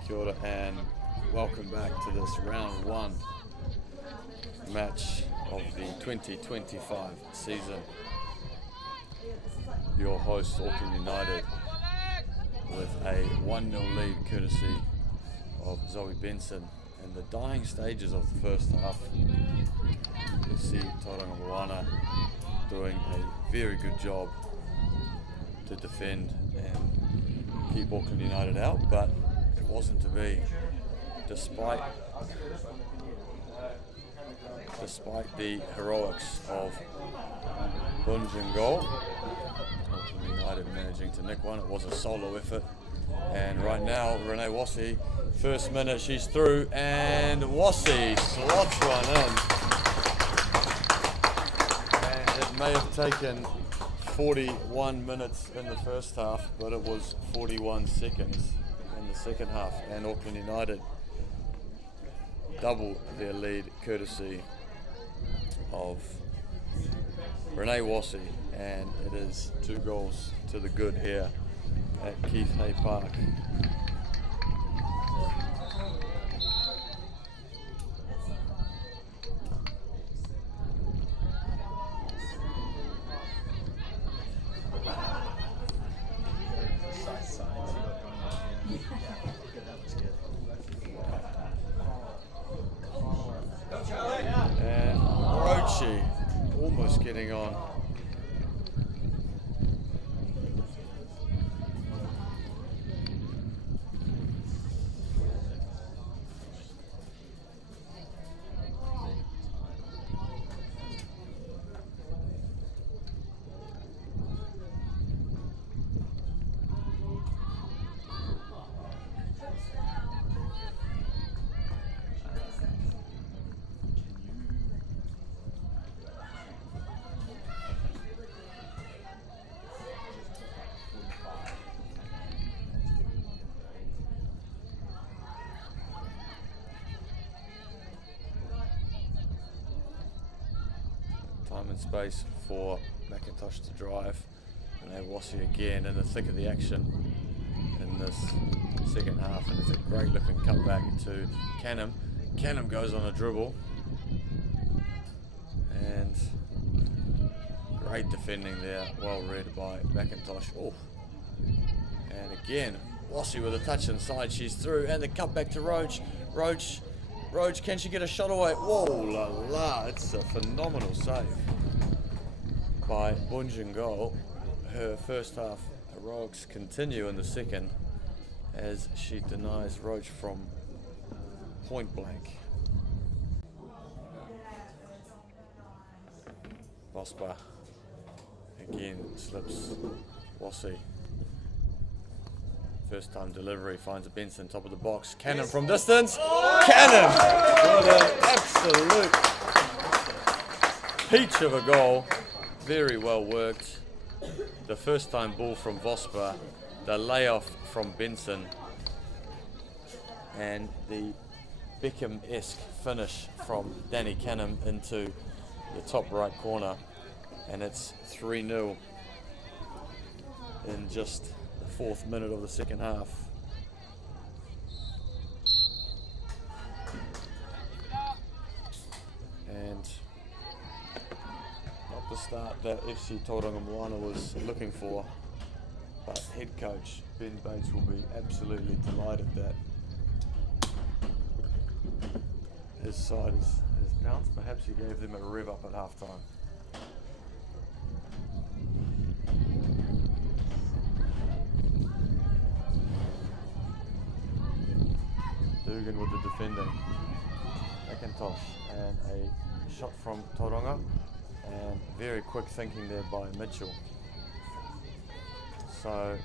Kia ora and welcome back to this round one match of the 2025 season. Your host Auckland United with a 1-0 lead courtesy of Zoe Benson in the dying stages of the first half. You see Tauranga Moana doing a very good job to defend and keep Auckland United out, but it wasn't to be. Despite the heroics of Bunge in goal, Auckland United managing to nick one. It was a solo effort, and right now Renee Wassi, first minute she's through, and Wassi slots one in. And it may have taken 41 minutes in the first half, but it was 41 seconds in the second half, and Auckland United double their lead courtesy of Renee Wassi, and it is 2 goals to the good here at Keith Hay Park. Good, that was good. And Rochi almost getting on. Time and space for McIntosh to drive, and they Wossie again in the thick of the action in this second half, and it's a great looking cutback to Canham. Canham goes on a dribble, and great defending there, well read by McIntosh. Oh, and again Wossie with a touch inside, she's through, and the cutback to Roach. Roach, can she get a shot away? Whoa, la la, it's a phenomenal save by Bunjingol. Her first half heroics continue in the second as she denies Roach from point blank. Vosper again slips Wossie. First time delivery finds a Benson top of the box. Cannon from distance. Cannon with an absolute peach of a goal. Very well worked. The first time ball from Vosper, the layoff from Benson, and the Beckham-esque finish from Danny Canham into the top right corner, and it's 3-0 in just the 4th minute of the second half. And not the start that FC Tauranga Moana was looking for, but head coach Ben Bates will be absolutely delighted that his side is bounced. Perhaps he gave them a rev up at half time. Dugan with the defending. McIntosh, and a shot from Tauranga, and very quick thinking there by Mitchell. So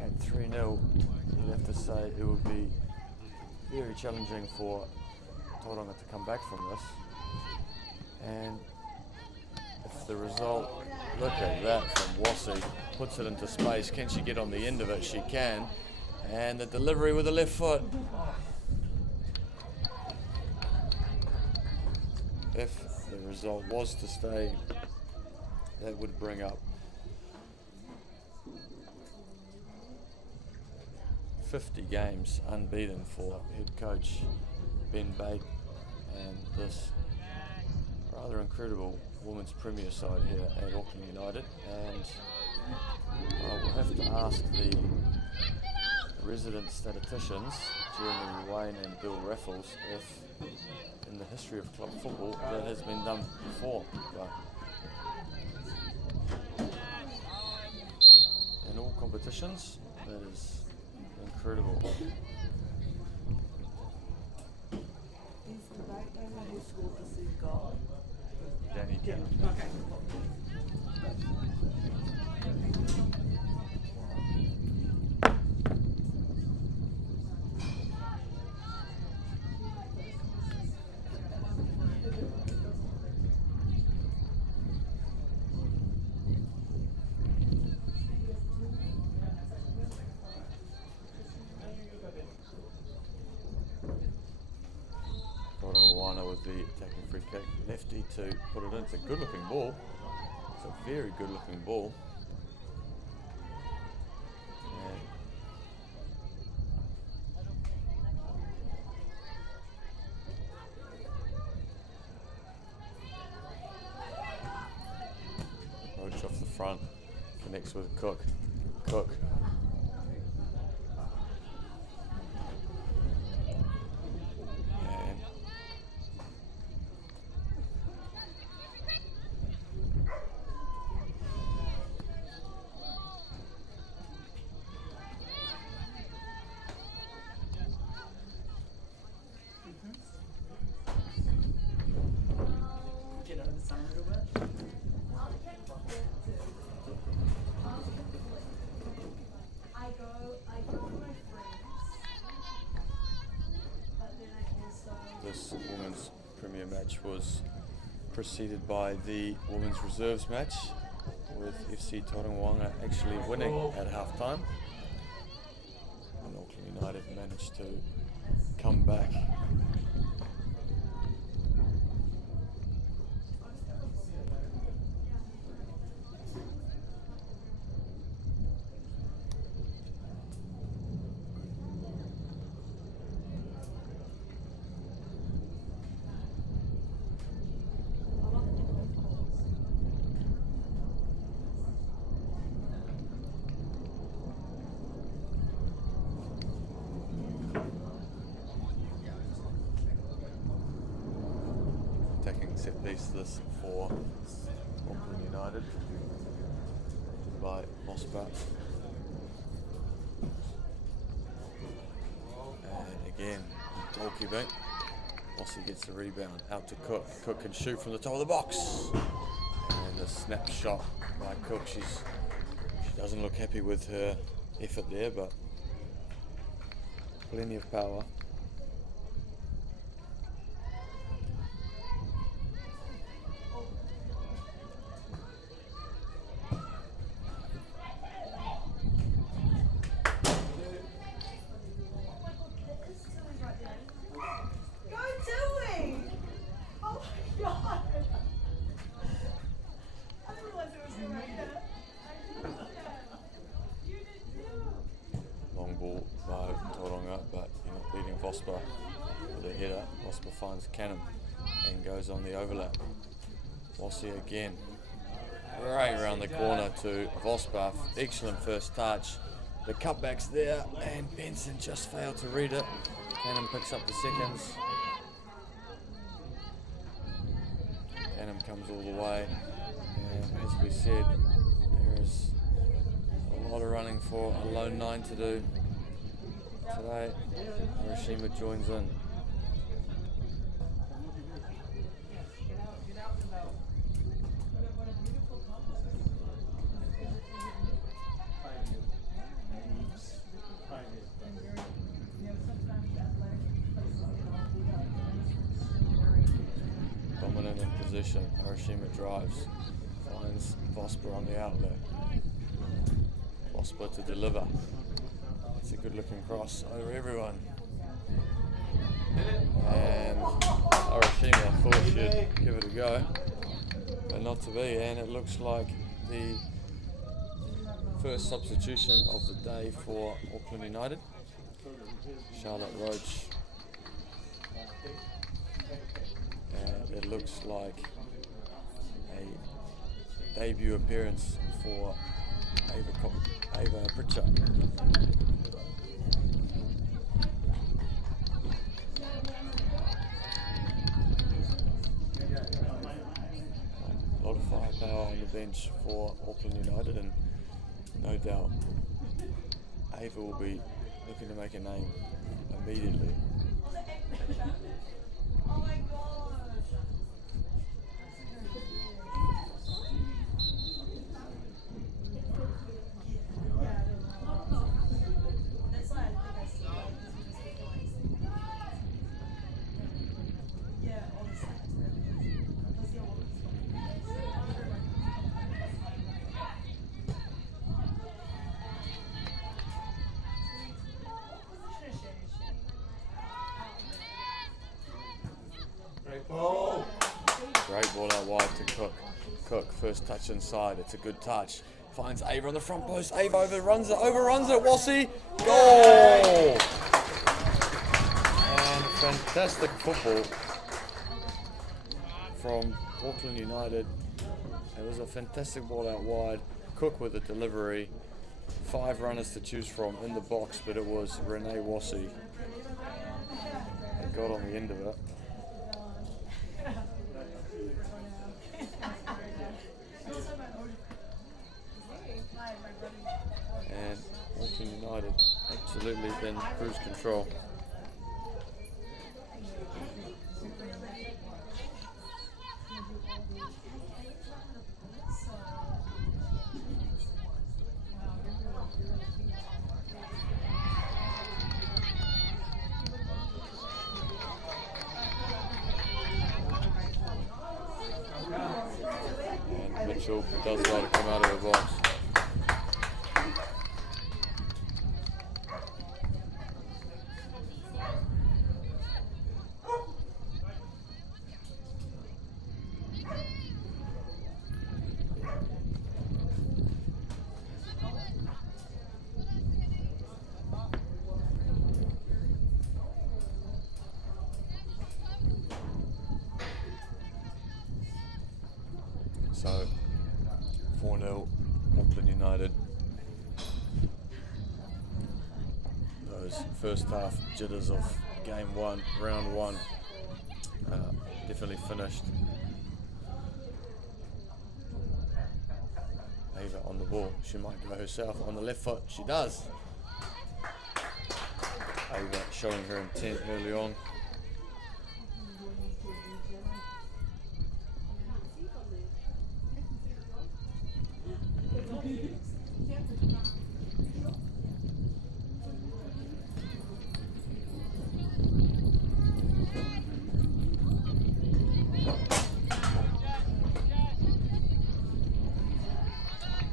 at 3-0, you'd have to say it would be very challenging for Tauranga to come back from this. And if the result, look at that from Wossie, puts it into space. Can she get on the end of it? She can. And the delivery with the left foot. If the result was to stay, that would bring up 50 games unbeaten for head coach Ben Bate and this rather incredible women's premier side here at Auckland United. And I will have to ask the resident statisticians, Jeremy Wayne and Bill Raffles, if in the history of club football that has been done before. But in all competitions, that is incredible. Danny Canham. Tauranga Moana with the attacking free kick. Lefty to put it in. It's a good looking ball. It's a very good looking ball. Roach off the front. Connects with Cook. Cook. match was preceded by the women's reserves match, with FC Tauranga Moana actually winning at halftime. And Auckland United managed to come back. Attacking set piece this for Auckland United by Mospa. And again, goalkeeping. Mossy gets the rebound out to Cook. Cook can shoot from the top of the box. And a snapshot by Cook. She doesn't look happy with her effort there, but plenty of power. Long ball by Tauranga, but you're not beating Vosper with a header. Vosper finds Cannon and goes on the overlap. Wossi again. Right around the corner to Vosper. Excellent first touch. The cutback's there, and Benson just failed to read it. Cannon picks up the seconds. Cannon comes all the way. And as we said, there is a lot of running for a lone 9 to do today. Hiroshima joins in. Dominant in position. Hiroshima drives. Finds Vosper on the outlet. Vosper to deliver. It's a good looking cross over everyone. And Hiroshima thought she'd give it a go, but not to be. And it looks like the first substitution of the day for Auckland United. Charlotte Roach. And it looks like a debut appearance for Ava Pritchard. A lot of firepower on the bench for Auckland United, and no doubt Ava will be looking to make a name immediately. Oh my god! That's why I think I see it. Yeah, all the sides. Let's see all of Great ball out wide to Cook. Cook, first touch inside. It's a good touch. Finds Ava on the front post. Ava overruns it. Wossi. Goal! And fantastic football from Auckland United. It was a fantastic ball out wide. Cook with a delivery. 5 runners to choose from in the box, but it was Renee Wossi that got on the end of it. And Auckland United absolutely in cruise control. Still does well to come out of the box. So 4-0 Auckland United. Those first half jitters of game one, round one, definitely finished. Ava on the ball. She might go herself on the left foot. She does. Ava showing her intent early on.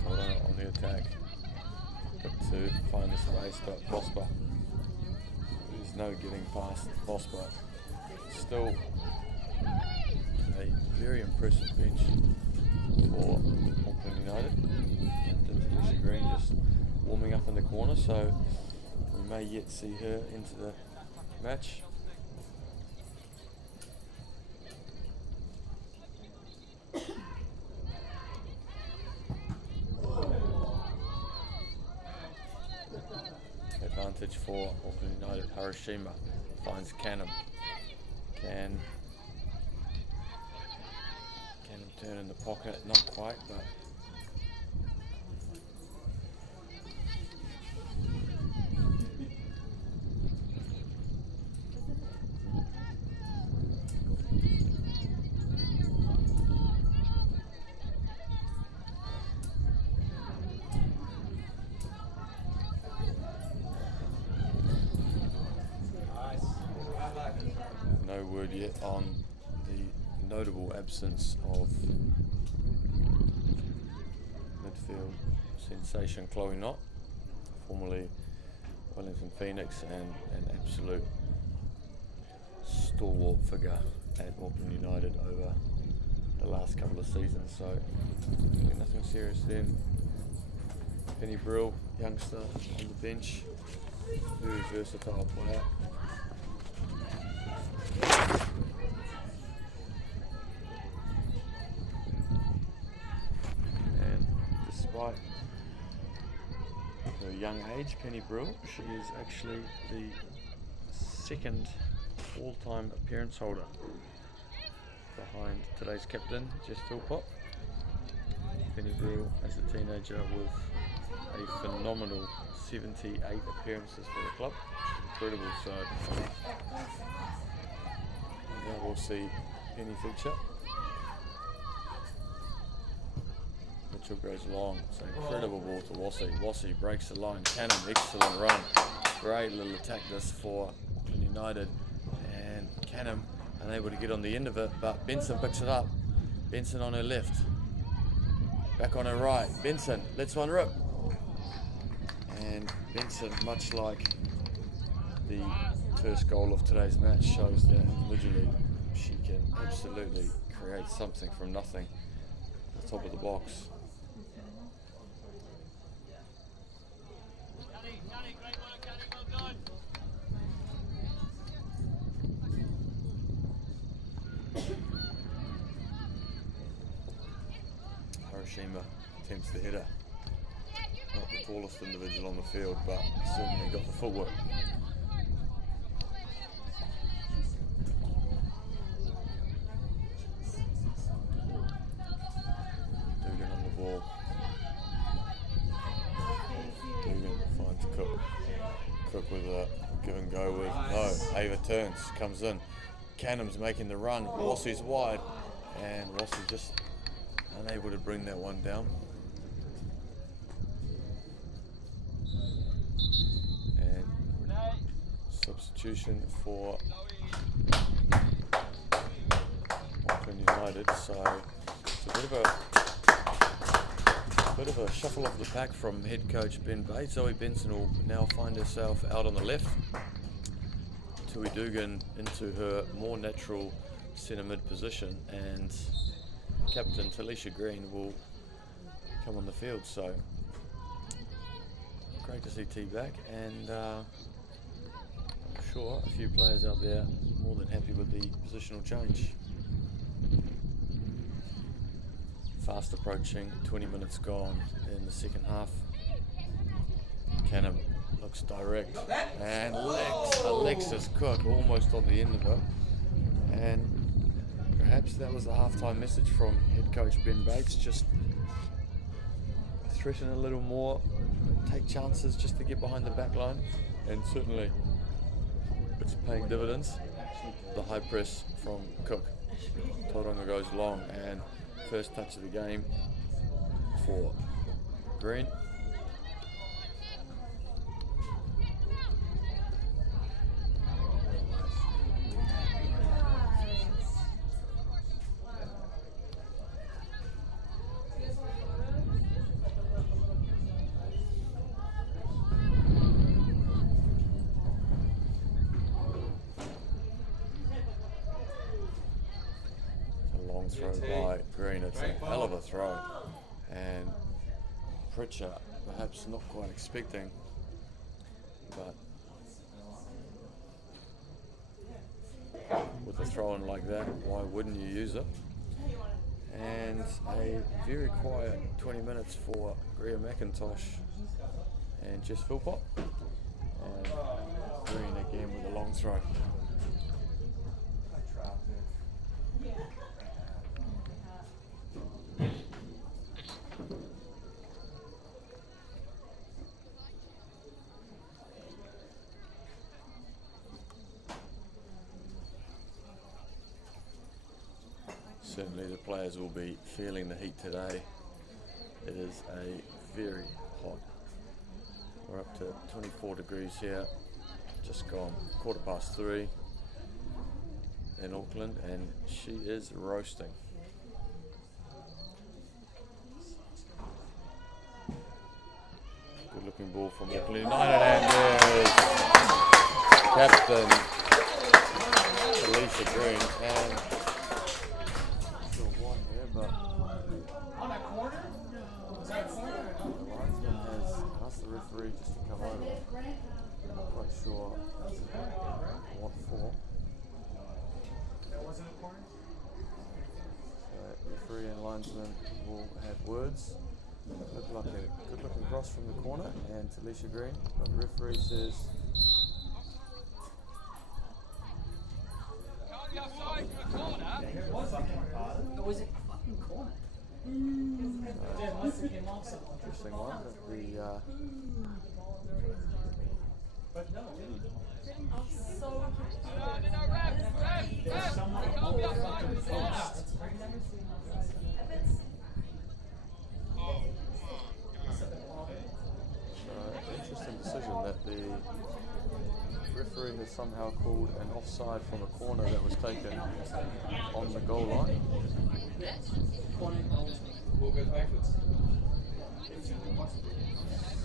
Tauranga on the attack. Got to find the space, but Prosper. There's no getting past Prosper. Still a very impressive bench for Auckland United. Captain Alicia Green just warming up in the corner, so we may yet see her into the match. Advantage for Auckland United. Hiroshima finds Canham. Can turn in the pocket, not quite, but no word yet on the notable absence of midfield sensation Chloe Knott, formerly Wellington Phoenix and an absolute stalwart figure at Auckland United over the last couple of seasons, so really nothing serious then. Penny Brill, youngster on the bench, very versatile player. And despite her young age, Penny Brill, she is actually the second all-time appearance holder behind today's captain, Jess Philpott. Penny Brill as a teenager with a phenomenal 78 appearances for the club. Incredible, so now we'll see Penny feature. Mitchell goes long, it's an incredible ball to Wassy. Wassy breaks the line, Canham, excellent run. Great little attack this for Auckland United. And Canham unable to get on the end of it, but Benson picks it up. Benson on her left. Back on her right. Benson lets one rip. And Benson, much like the first goal of today's match, shows that individually she can absolutely create something from nothing at the top of the box. Hiroshima attempts the header. Not the tallest individual on the field, but certainly got the footwork. Dugan on the ball. Dugan finds Cook. Cook with a give and go with no. Ava turns, comes in. Canham's making the run. Wassy's wide, and Wassy just unable to bring that one down. And substitution for Auckland United, so it's a bit of a Bit of a shuffle of the pack from head coach Ben Bates. Zoe Benson will now find herself out on the left. Tui Dugan into her more natural centre mid position, and captain Talisha Green will come on the field. So great to see T back, and I'm sure a few players out there more than happy with the positional change. Fast approaching, 20 minutes gone in the second half. Canham looks direct, and Alexis Cook almost on the end of it. And perhaps that was the halftime message from head coach Ben Bates, just threaten a little more, take chances just to get behind the back line, and certainly it's paying dividends. The high press from Cook. Tauranga goes long, and first touch of the game for Green. Throw by Green. It's a hell of a throw, and Pritchard perhaps not quite expecting, but with a throw in like that, why wouldn't you use it? And a very quiet 20 minutes for Greer McIntosh and Jess Philpott, and Green again with a long throw. Certainly the players will be feeling the heat today. It is a very hot. We're up to 24 degrees here, just gone 3:15 in Auckland, and she is roasting. Good looking ball from Auckland United, and there's captain Alicia Green, and but On that corner? Was that a corner? the linesman has asked the referee just to come over. I'm not quite sure what for. That wasn't a corner? So referee and linesman will have words. Looked like a good looking cross from the corner, and Talisha Green, but the referee says It was a corner. It was a fucking corner. Yeah, it must have came off something. interesting one. That But no, it didn't. I'm so There's someone on the fucking post. interesting decision that the referee has somehow called an offside from a corner that was taken on the goal line.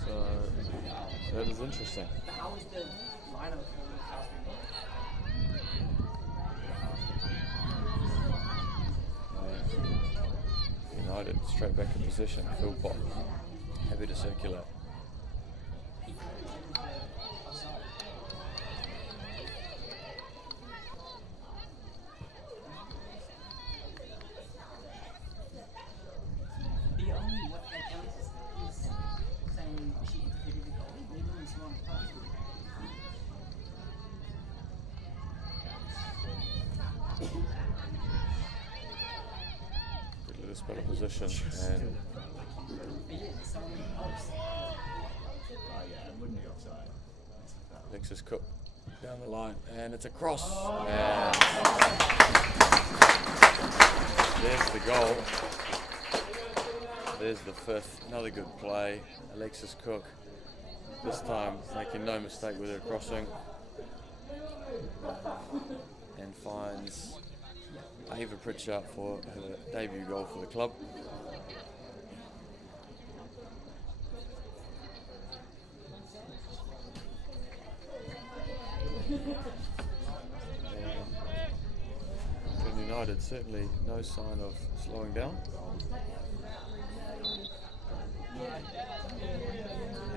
So that is interesting. How is the lineup? United straight back in possession. Philpott happy to circulate. Better position, and Alexis Cook down the line, and it's a cross, and there's the goal. There's the fifth. Another good play. Alexis Cook, this time making no mistake with her crossing, and finds Ava Pritchard for her debut goal for the club. Auckland United certainly no sign of slowing down.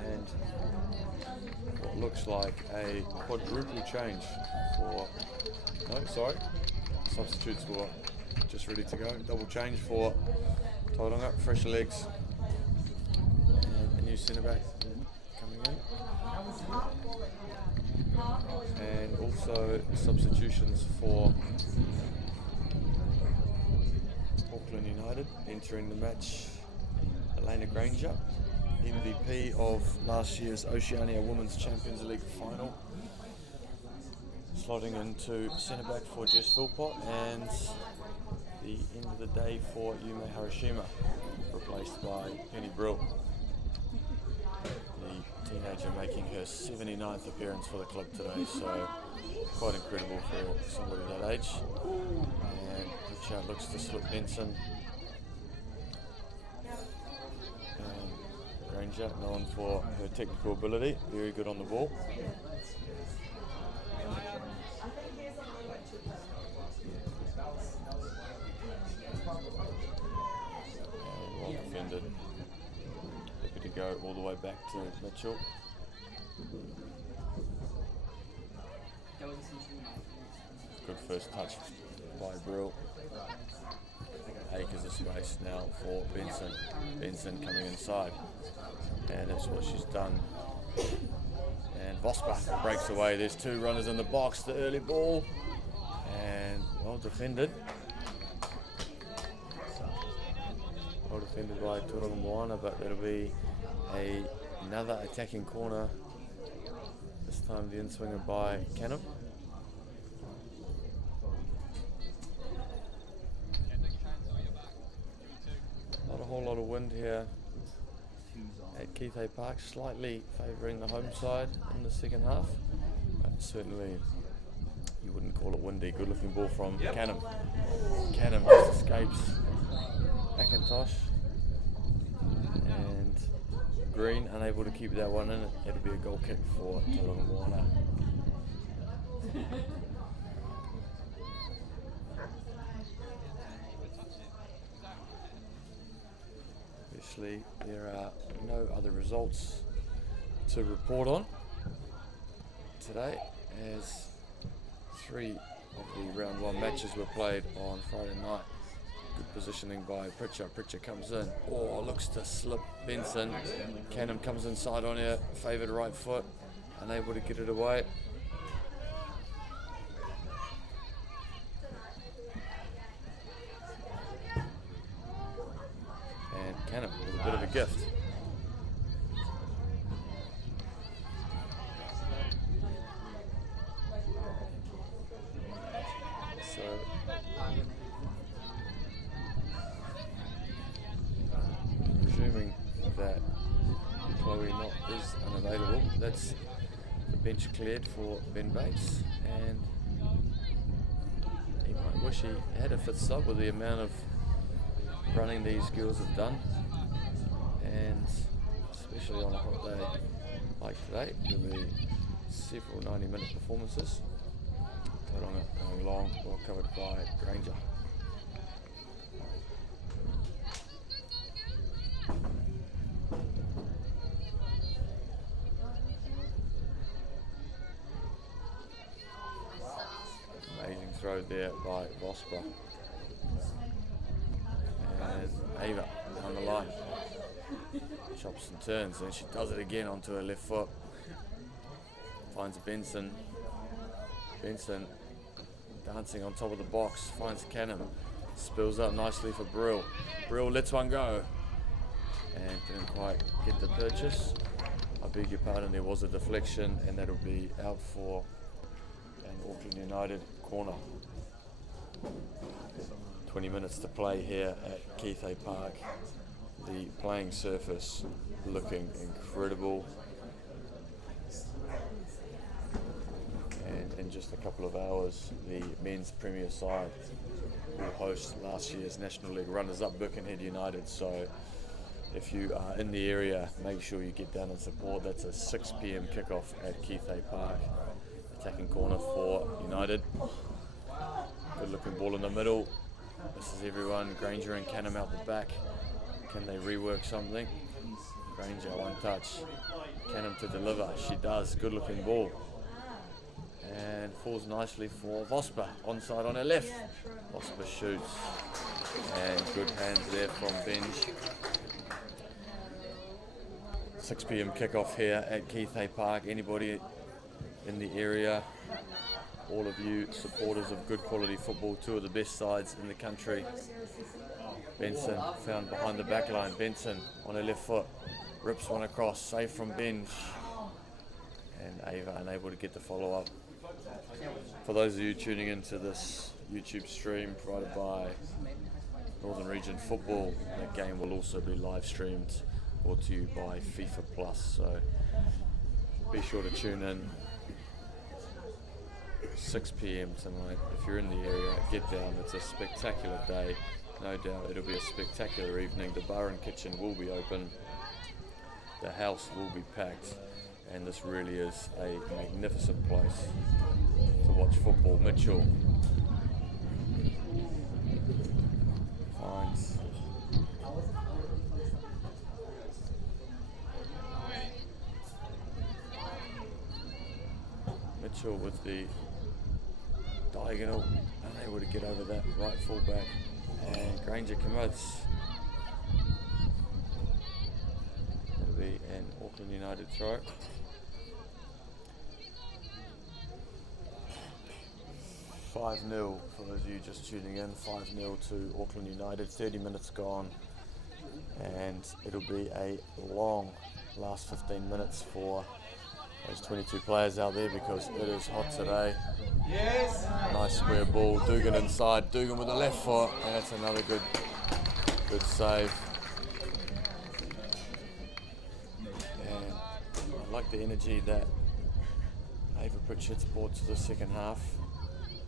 And what looks like a quadruple change for, substitutes were just ready to go. Double change for Tauranga, fresh legs, and a new centre back coming in. And also substitutions for Auckland United entering the match. Elena Granger, MVP of last year's Oceania Women's Champions League final, slotting into centre back for Jess Philpott, and the end of the day for Yume Harashima, replaced by Penny Brill, the teenager making her 79th appearance for the club today, so quite incredible for somebody that age. And Pritchard looks to slip Benson. Granger, known for her technical ability, very good on the ball. And well defended. Happy to go all the way back to Mitchell. Good first touch by Brill. Acres of space now for Benson. Benson coming inside, and that's what she's done. And Vosper breaks away. There's two runners in the box. The early ball, and well defended. Well defended by Tauranga Moana, but that'll be another attacking corner. This time the in-swinger by Canham. Not a whole lot of wind here at Keith Hay Park, slightly favouring the home side in the second half. But certainly you wouldn't call it windy. Good looking ball from Canham. Canham just escapes McIntosh, and Green unable to keep that one in. It'll be a goal kick for Tauranga Moana. Obviously, there are no other results to report on today, as 3 of the round 1 matches were played on Friday night. Good positioning by Pritchard. Pritchard comes in, looks to slip Benson. Canham comes inside on her, favoured right foot, unable to get it away. Canham with a bit of a gift. So presuming that Chloe Knott is unavailable, that's the bench cleared for Ben Bates, and he might wish he had a fifth sub with the amount of running these girls have done, and especially on a hot day like today, there'll be several 90-minute performances. Tauranga going long, well covered by Granger. Amazing throw there by Vosper. And Ava down the line, chops and turns, and she does it again onto her left foot. Finds Benson. Benson dancing on top of the box, finds Canham, spills up nicely for Brill. Brill lets one go, and didn't quite get the purchase. I beg your pardon, there was a deflection, and that'll be out for an Auckland United corner. 20 minutes to play here at Keith Hay Park. The playing surface looking incredible. And in just a couple of hours, the men's Premier side will host last year's National League runners-up Birkenhead United. So if you are in the area, make sure you get down and support. That's a 6 p.m. kickoff at Keith Hay Park. attacking corner for United. Good looking ball in the middle. This is everyone. Granger and Canham out the back. Can they rework something? Granger, one touch. Canham to deliver. She does. Good looking ball. And falls nicely for Vosper. Onside on her left. Vosper shoots. And good hands there from Benj. 6 p.m. kickoff here at Keithay Park. Anybody in the area, all of you supporters of good quality football, two of the best sides in the country. Benson found behind the back line. Benson on her left foot. Rips one across. Save from Benj. And Ava unable to get the follow up. For those of you tuning into this YouTube stream provided by Northern Region Football, that game will also be live streamed, brought to you by FIFA Plus. So be sure to tune in. 6 p.m. tonight. If you're in the area, get down. It's a spectacular day. No doubt it'll be a spectacular evening. The bar and kitchen will be open. The house will be packed. And this really is a magnificent place to watch football. Mitchell finds Mitchell with the diagonal, unable to get over that right fullback, and Granger commits. It'll be an Auckland United throw. $5-0 for those of you just tuning in. 5-0 to Auckland United. 30 minutes gone, and it'll be a long last 15 minutes for those 22 players out there because it is hot today. Yes. Nice square ball. Dugan inside. Dugan with the left foot, and that's another good save. And I like the energy that Ava Pritchard's brought to the second half.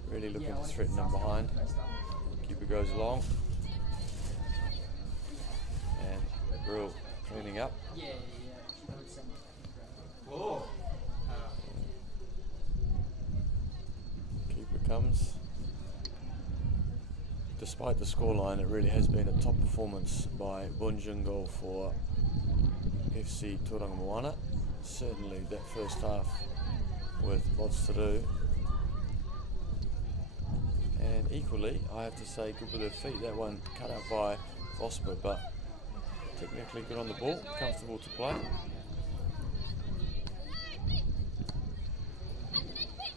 Really looking to threaten them behind. Keeper goes long. And Brill cleaning up. Keeper comes. Despite the scoreline, it really has been a top performance by Bunjungo for FC Tauranga Moana. Certainly that first half with lots to do. And equally, I have to say, good with her feet. That one cut out by Vosper, but technically good on the ball, comfortable to play.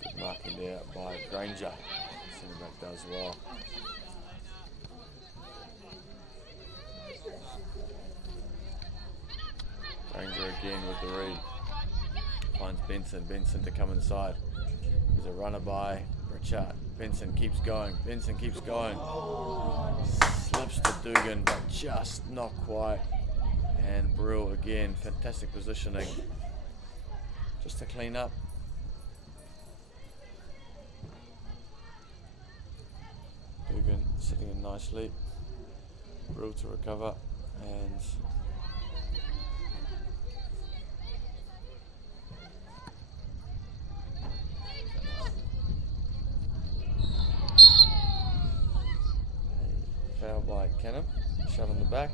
Good marking there by Granger. Centre back does well. Granger again with the read. Finds Benson. Benson to come inside. There's a runner by Richard. Benson keeps going. Benson keeps going. Slips to Dugan, but just not quite. And Brill again, fantastic positioning. Just to clean up. Dugan sitting in nicely. Brill to recover, and foul by Canham, shot on the back.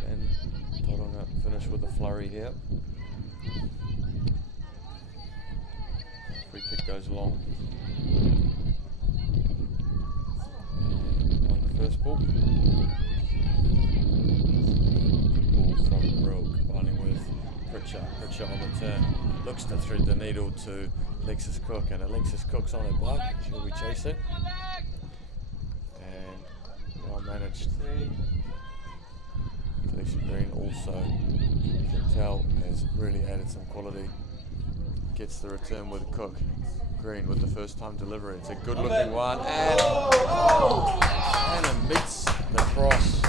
Can Tauranga finish with a flurry here? Free kick goes long. And on the first ball. From Brill, combining with Pritchard. Pritchard on the turn, looks to thread the needle to Alexis Cook, and Alexis Cook's on her bike. She'll be chasing. And well managed. Felicia Green also, you can tell, has really added some quality. Gets the return with Cook. Green with the first time delivery. It's a good looking one, and Canham meets the cross.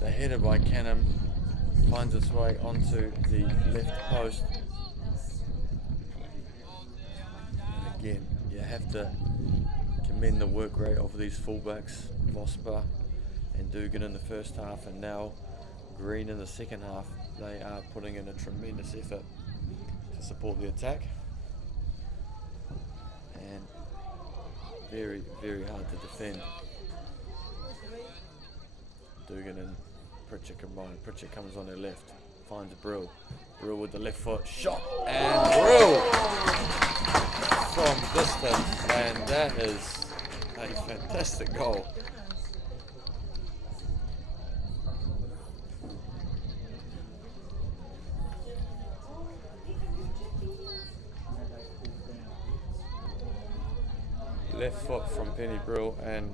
The header by Canham finds its way onto the left post. And again, you have to commend the work rate of these fullbacks, Vosper and Dugan in the first half, and now Green in the second half. They are putting in a tremendous effort to support the attack, and very, very hard to defend. Dugan and Pritchard combined. Pritchard comes on their left, finds Brill. Brill with the left foot, shot, and Brill from distance, and that is a fantastic goal. Left foot from Penny Brill, and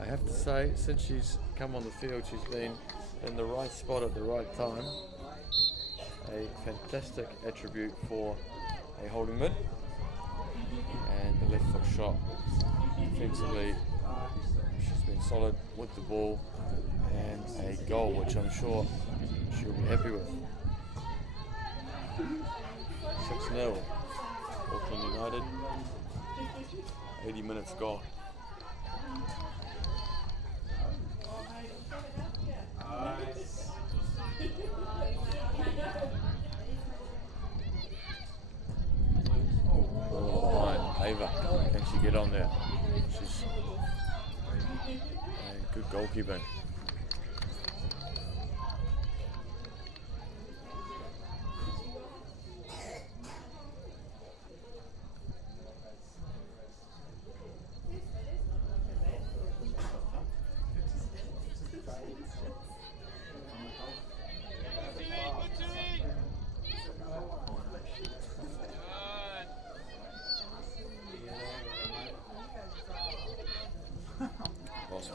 I have to say, since she's come on the field, she's been in the right spot at the right time. A fantastic attribute for a holding mid, and the left foot shot. Defensively, she's been solid with the ball, and a goal which I'm sure she'll be happy with. 6-0, Auckland United. 80 minutes gone. Ava, can she get on there? She's good goalkeeping.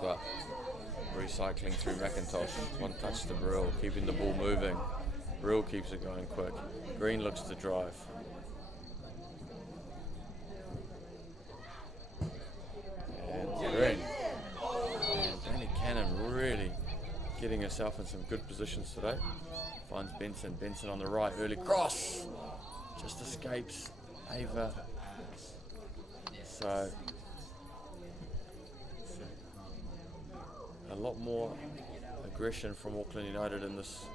But recycling through McIntosh, one touch to Brill, keeping the ball moving. Brill keeps it going quick. Green looks to drive. And Green. And Danny Cannon really getting herself in some good positions today. Finds Benson. Benson on the right, early cross. Just escapes Ava. So a lot more aggression from Auckland United in this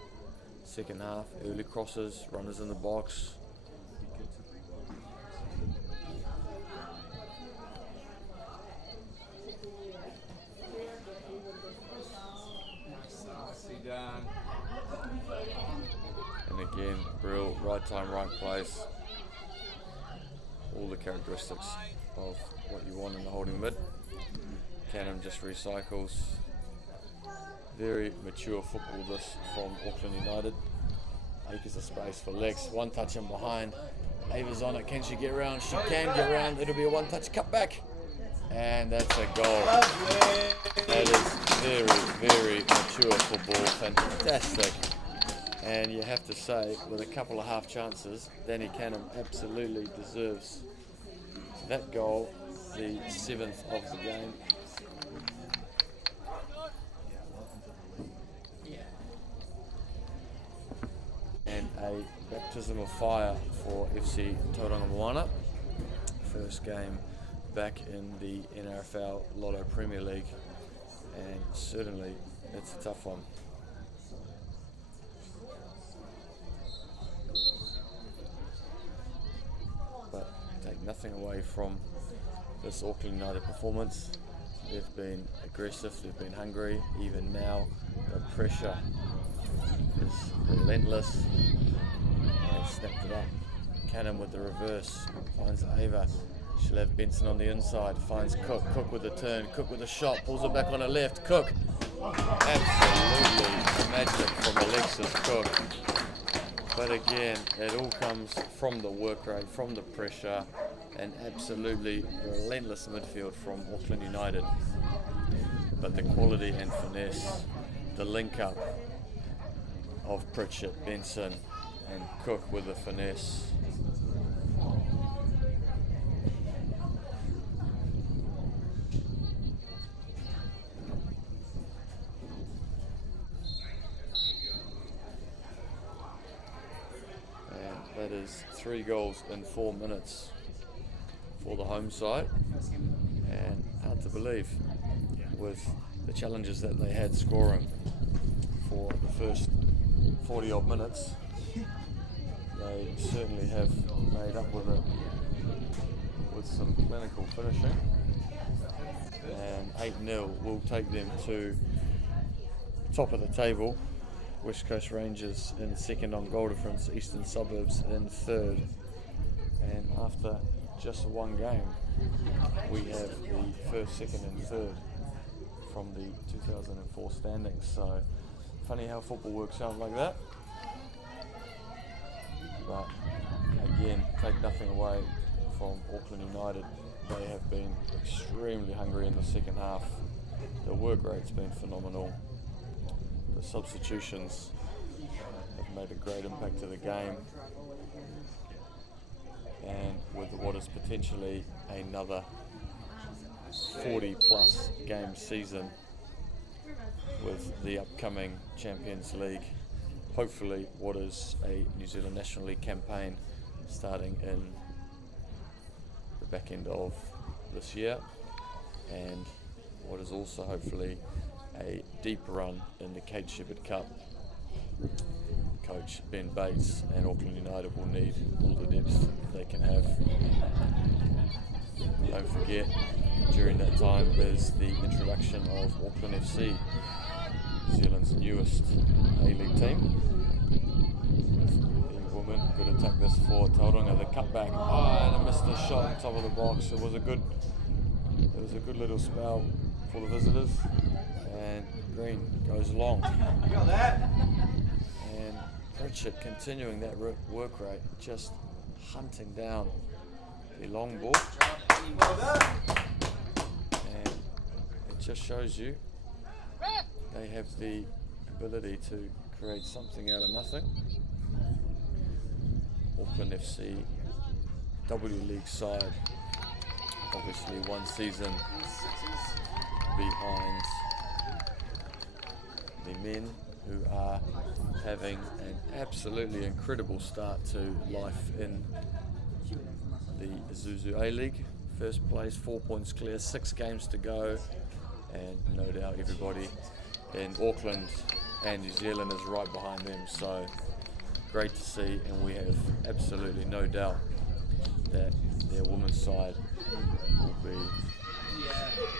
second half. Early crosses, runners in the box. And again, Brill, right time, right place. All the characteristics of what you want in the holding mid. Cannon just recycles. Very mature football this from Auckland United. Acres of space for Lex. One touch in behind. Ava's on it. Can she get around? She can get around. It'll be a one touch cut back. And that's a goal. That is very, very mature football. Fantastic. And you have to say, with a couple of half chances, Danny Cannon absolutely deserves that goal, the 7th of the game. And a baptism of fire for FC Tauranga Moana. First game back in the NRFL Lotto Premier League, and certainly it's a tough one. But take nothing away from this Auckland United performance. They've been aggressive, they've been hungry. Even now, the pressure is relentless. They snapped it up. Cannon with the reverse, finds Ava. She'll have Benson on the inside, finds Cook. Cook with the turn, Cook with the shot, pulls it back on her left. Cook, absolutely magic from Alexis Cook. But again, it all comes from the work rate, from the pressure, and absolutely relentless midfield from Auckland United. But the quality and finesse, the link up of Pritchard, Benson, and Cook with the finesse. And that is 3 goals in 4 minutes for the home side, and hard to believe with the challenges that they had scoring for the first 40 odd minutes. They certainly have made up with it with some clinical finishing, and 8-0 will take them to top of the table. West Coast Rangers in second on goal difference, Eastern Suburbs in third, and after just one game we have the first, second and third from the 2004 standings. So funny how football works out like that, but again, take nothing away from Auckland United. They have been extremely hungry in the second half. The work rate's been phenomenal. The substitutions have made a great impact to the game, and with what is potentially another 40 plus game season with the upcoming Champions League, hopefully what is a New Zealand National League campaign starting in the back end of this year, and what is also hopefully a deep run in the Kate Shepherd Cup. Coach Ben Bates and Auckland United will need all the depth they can have. Don't forget, during that time is the introduction of Auckland FC, New Zealand's newest A-League team. The woman, good attack this for Tauranga, the cutback, and I missed the shot top of the box. It was a good little spell for the visitors, and Green goes long. And Richard continuing that work rate, just hunting down the long ball, and it just shows you they have the ability to create something out of nothing. Auckland FC W League side, obviously one season behind the men, who are having an absolutely incredible start to life in the Isuzu A-League. First place, 4 points clear, 6 games to go, and no doubt everybody in Auckland and New Zealand is right behind them. So great to see, and we have absolutely no doubt that their women's side will be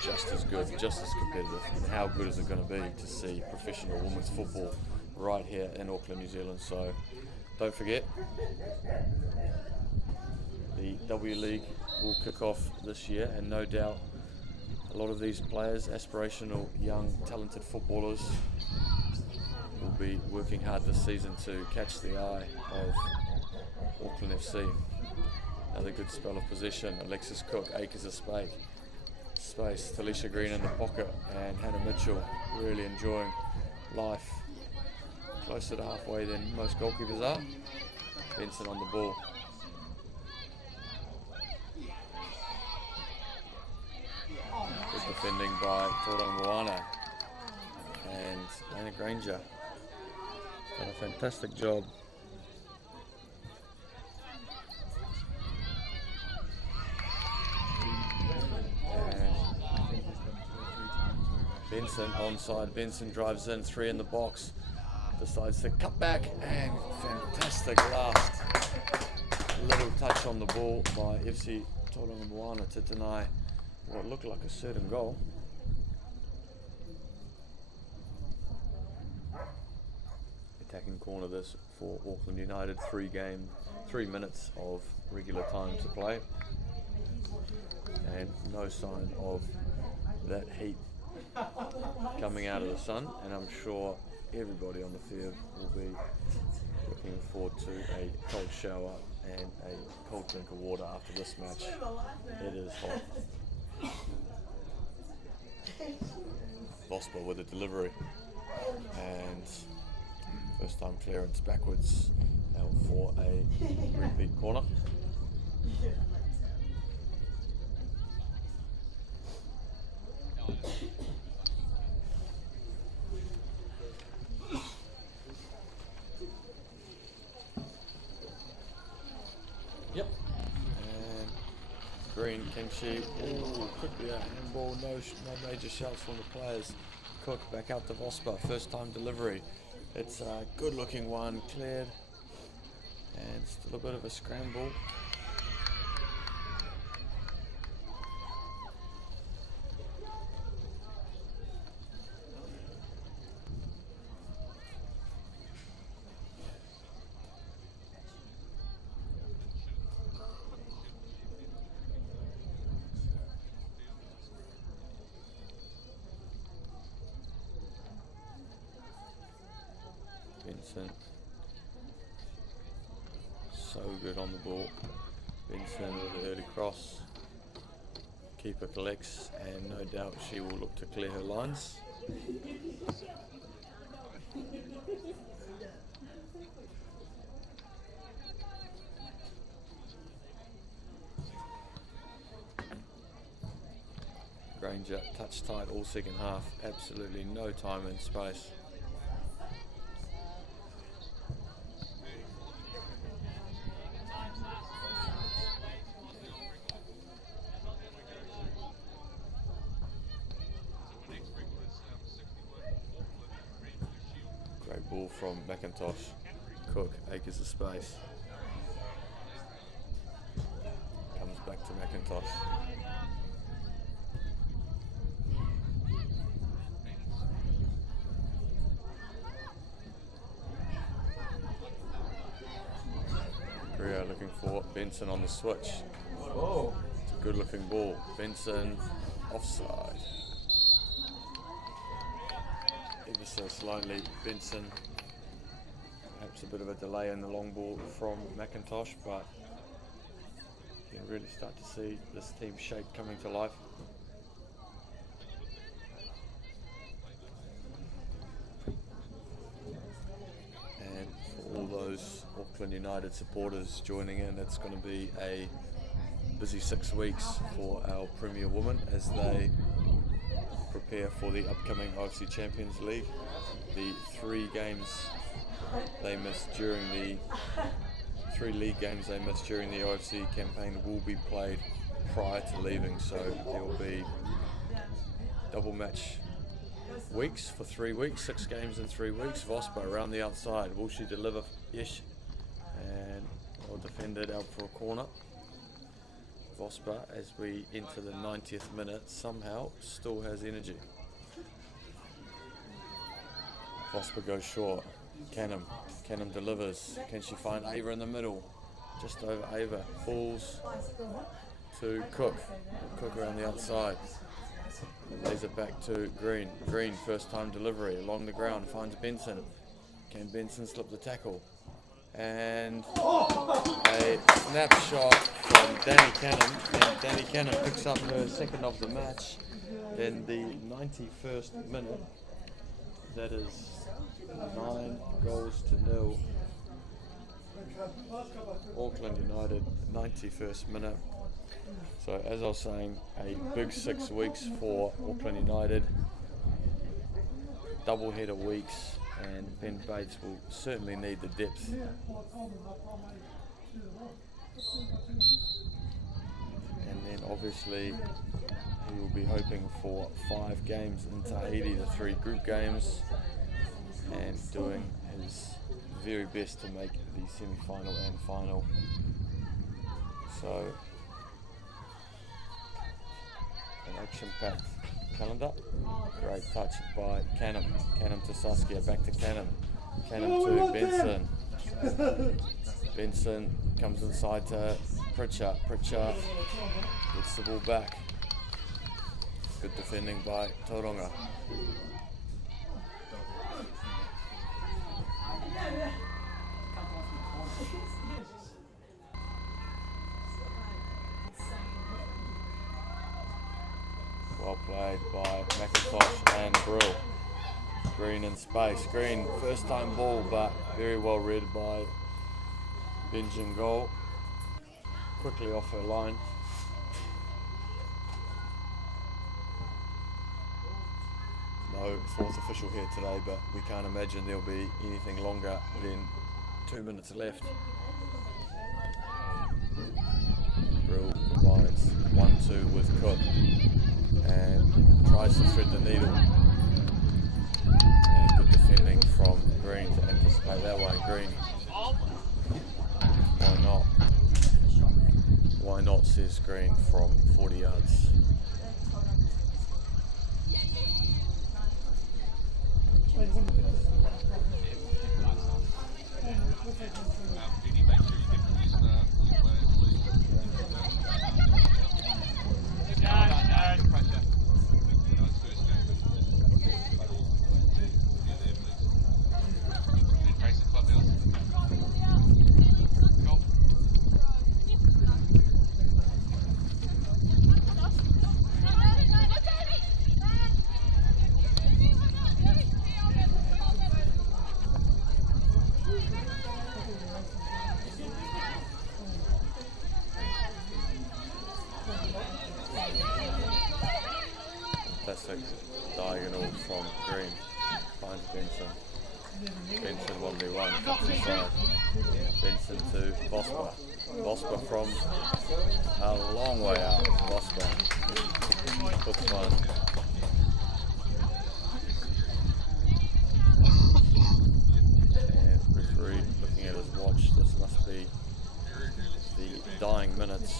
just as good, just as competitive. And how good is it going to be to see professional women's football right here in Auckland, New Zealand? So don't forget, the W League will kick off this year, and no doubt a lot of these players, aspirational, young, talented footballers, will be working hard this season to catch the eye of Auckland FC. Another good spell of possession. Alexis Cook, acres of space. Talisha Green in the pocket, and Hannah Mitchell really enjoying life. Closer to halfway than most goalkeepers are. Benson on the ball. Good defending by Tauranga Moana, and Lana Granger done a fantastic job. Benson onside. Benson drives in, 3 in the box, decides to cut back, and fantastic last little touch on the ball by FC Tauranga Moana to deny what looked like a certain goal. Attacking corner this for Auckland United. 3 minutes of regular time to play, and no sign of that heat coming out of the sun, and I'm sure everybody on the field will be looking forward to a cold shower and a cold drink of water after this match. It is hot. Vosper with a delivery, and first time clearance backwards out for a repeat corner. Yep. And Green Green, can she? Ooh, quickly a handball, no major shouts from the players. Cook back out to Vosper, first time delivery. It's a good looking one, cleared. And still a bit of a scramble. Vincent, so good on the ball. Vincent with the early cross. Keeper collects, and no doubt she will look to clear her lines. Granger touch tight all second half, absolutely no time and space. Great ball from McIntosh. Cook, acres of space. Comes back to McIntosh. Greer looking for Benson on the switch. Oh, it's a good looking ball. Benson offside. Ever so slightly, Benson. Perhaps a bit of a delay in the long ball from McIntosh, but you can really start to see this team shape coming to life. And for all those Auckland United supporters joining in, it's going to be a busy 6 weeks for our Premier women as they prepare for the upcoming OFC Champions League. The 3 games they missed during the 3 league games they missed during the OFC campaign will be played prior to leaving, so there will be double match weeks for 3 weeks, 6 games in 3 weeks. Vosper around the outside, will she deliver? Yes, and well defended out for a corner. Vosper, as we enter the 90th minute, somehow still has energy. Vosper goes short. Canham delivers. Can she find Ava in the middle? Just over Ava. Falls to Cook. Cook around the outside. Lays it back to Green. Green, first time delivery. Along the ground, finds Benson. Can Benson slip the tackle? And a snapshot from Danny Canham. And Danny Canham picks up her second of the match in the 91st minute. That is 9 goals to 0. Auckland United, 91st minute. So as I was saying, a big 6 weeks for Auckland United. Double header weeks, and Ben Bates will certainly need the depth. And then obviously he will be hoping for 5 games in Tahiti, the 3 group games, and doing his very best to make the semi-final and final. So an action-packed calendar. Great touch by Canham. Canham to Saskia, back to Canham. Canham to Benson. Benson comes inside to Pritchard. Pritchard gets the ball back. Good defending by Tauranga. Well played by McIntosh and Brill. Green in space. Green, first time ball, but very well read by Benjamin Goal. Quickly off her line. No 4th official here today, but we can't imagine there'll be anything longer than 2 minutes left. Brill combined It's 1-2 with Cook and tries to thread the needle. And good defending from Green to anticipate that one. Green, why not? Why not, says Green from 40 yards. Fantastic diagonal from Green, finds Benson. Benson 1v1, cuts inside. Benson to Bosper. Bosper from a long way out. Bosper puts one. And referee looking at his watch. This must be the dying minutes.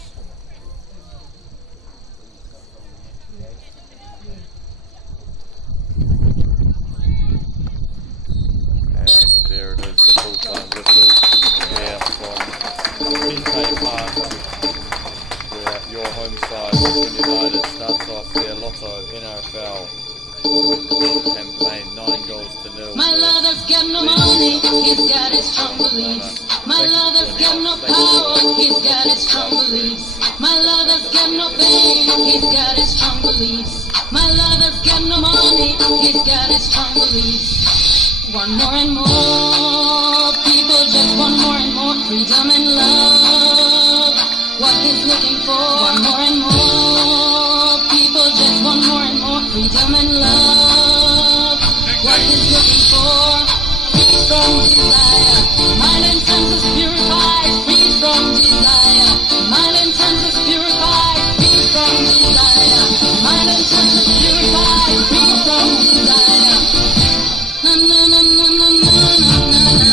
And there it is, the full-time whistle here from PK Park, where your home side, Auckland United, starts off their Lotto NRFL campaign, 9-0. My lover's got no money, he's got his strong beliefs. My lover's got no power, he's got his strong beliefs. My lover's got no fame, he's got his strong beliefs. My lover's got no money, he's got his strong beliefs. Want more and more, people just want more and more freedom and love. What he's looking for, want more and more, people just want more and more freedom and love. What he's looking for, free from desire, mind and senses purified, free from desire, mind and senses purified, free from desire, mind and senses purified, free from desire. Na na na na na na na na na.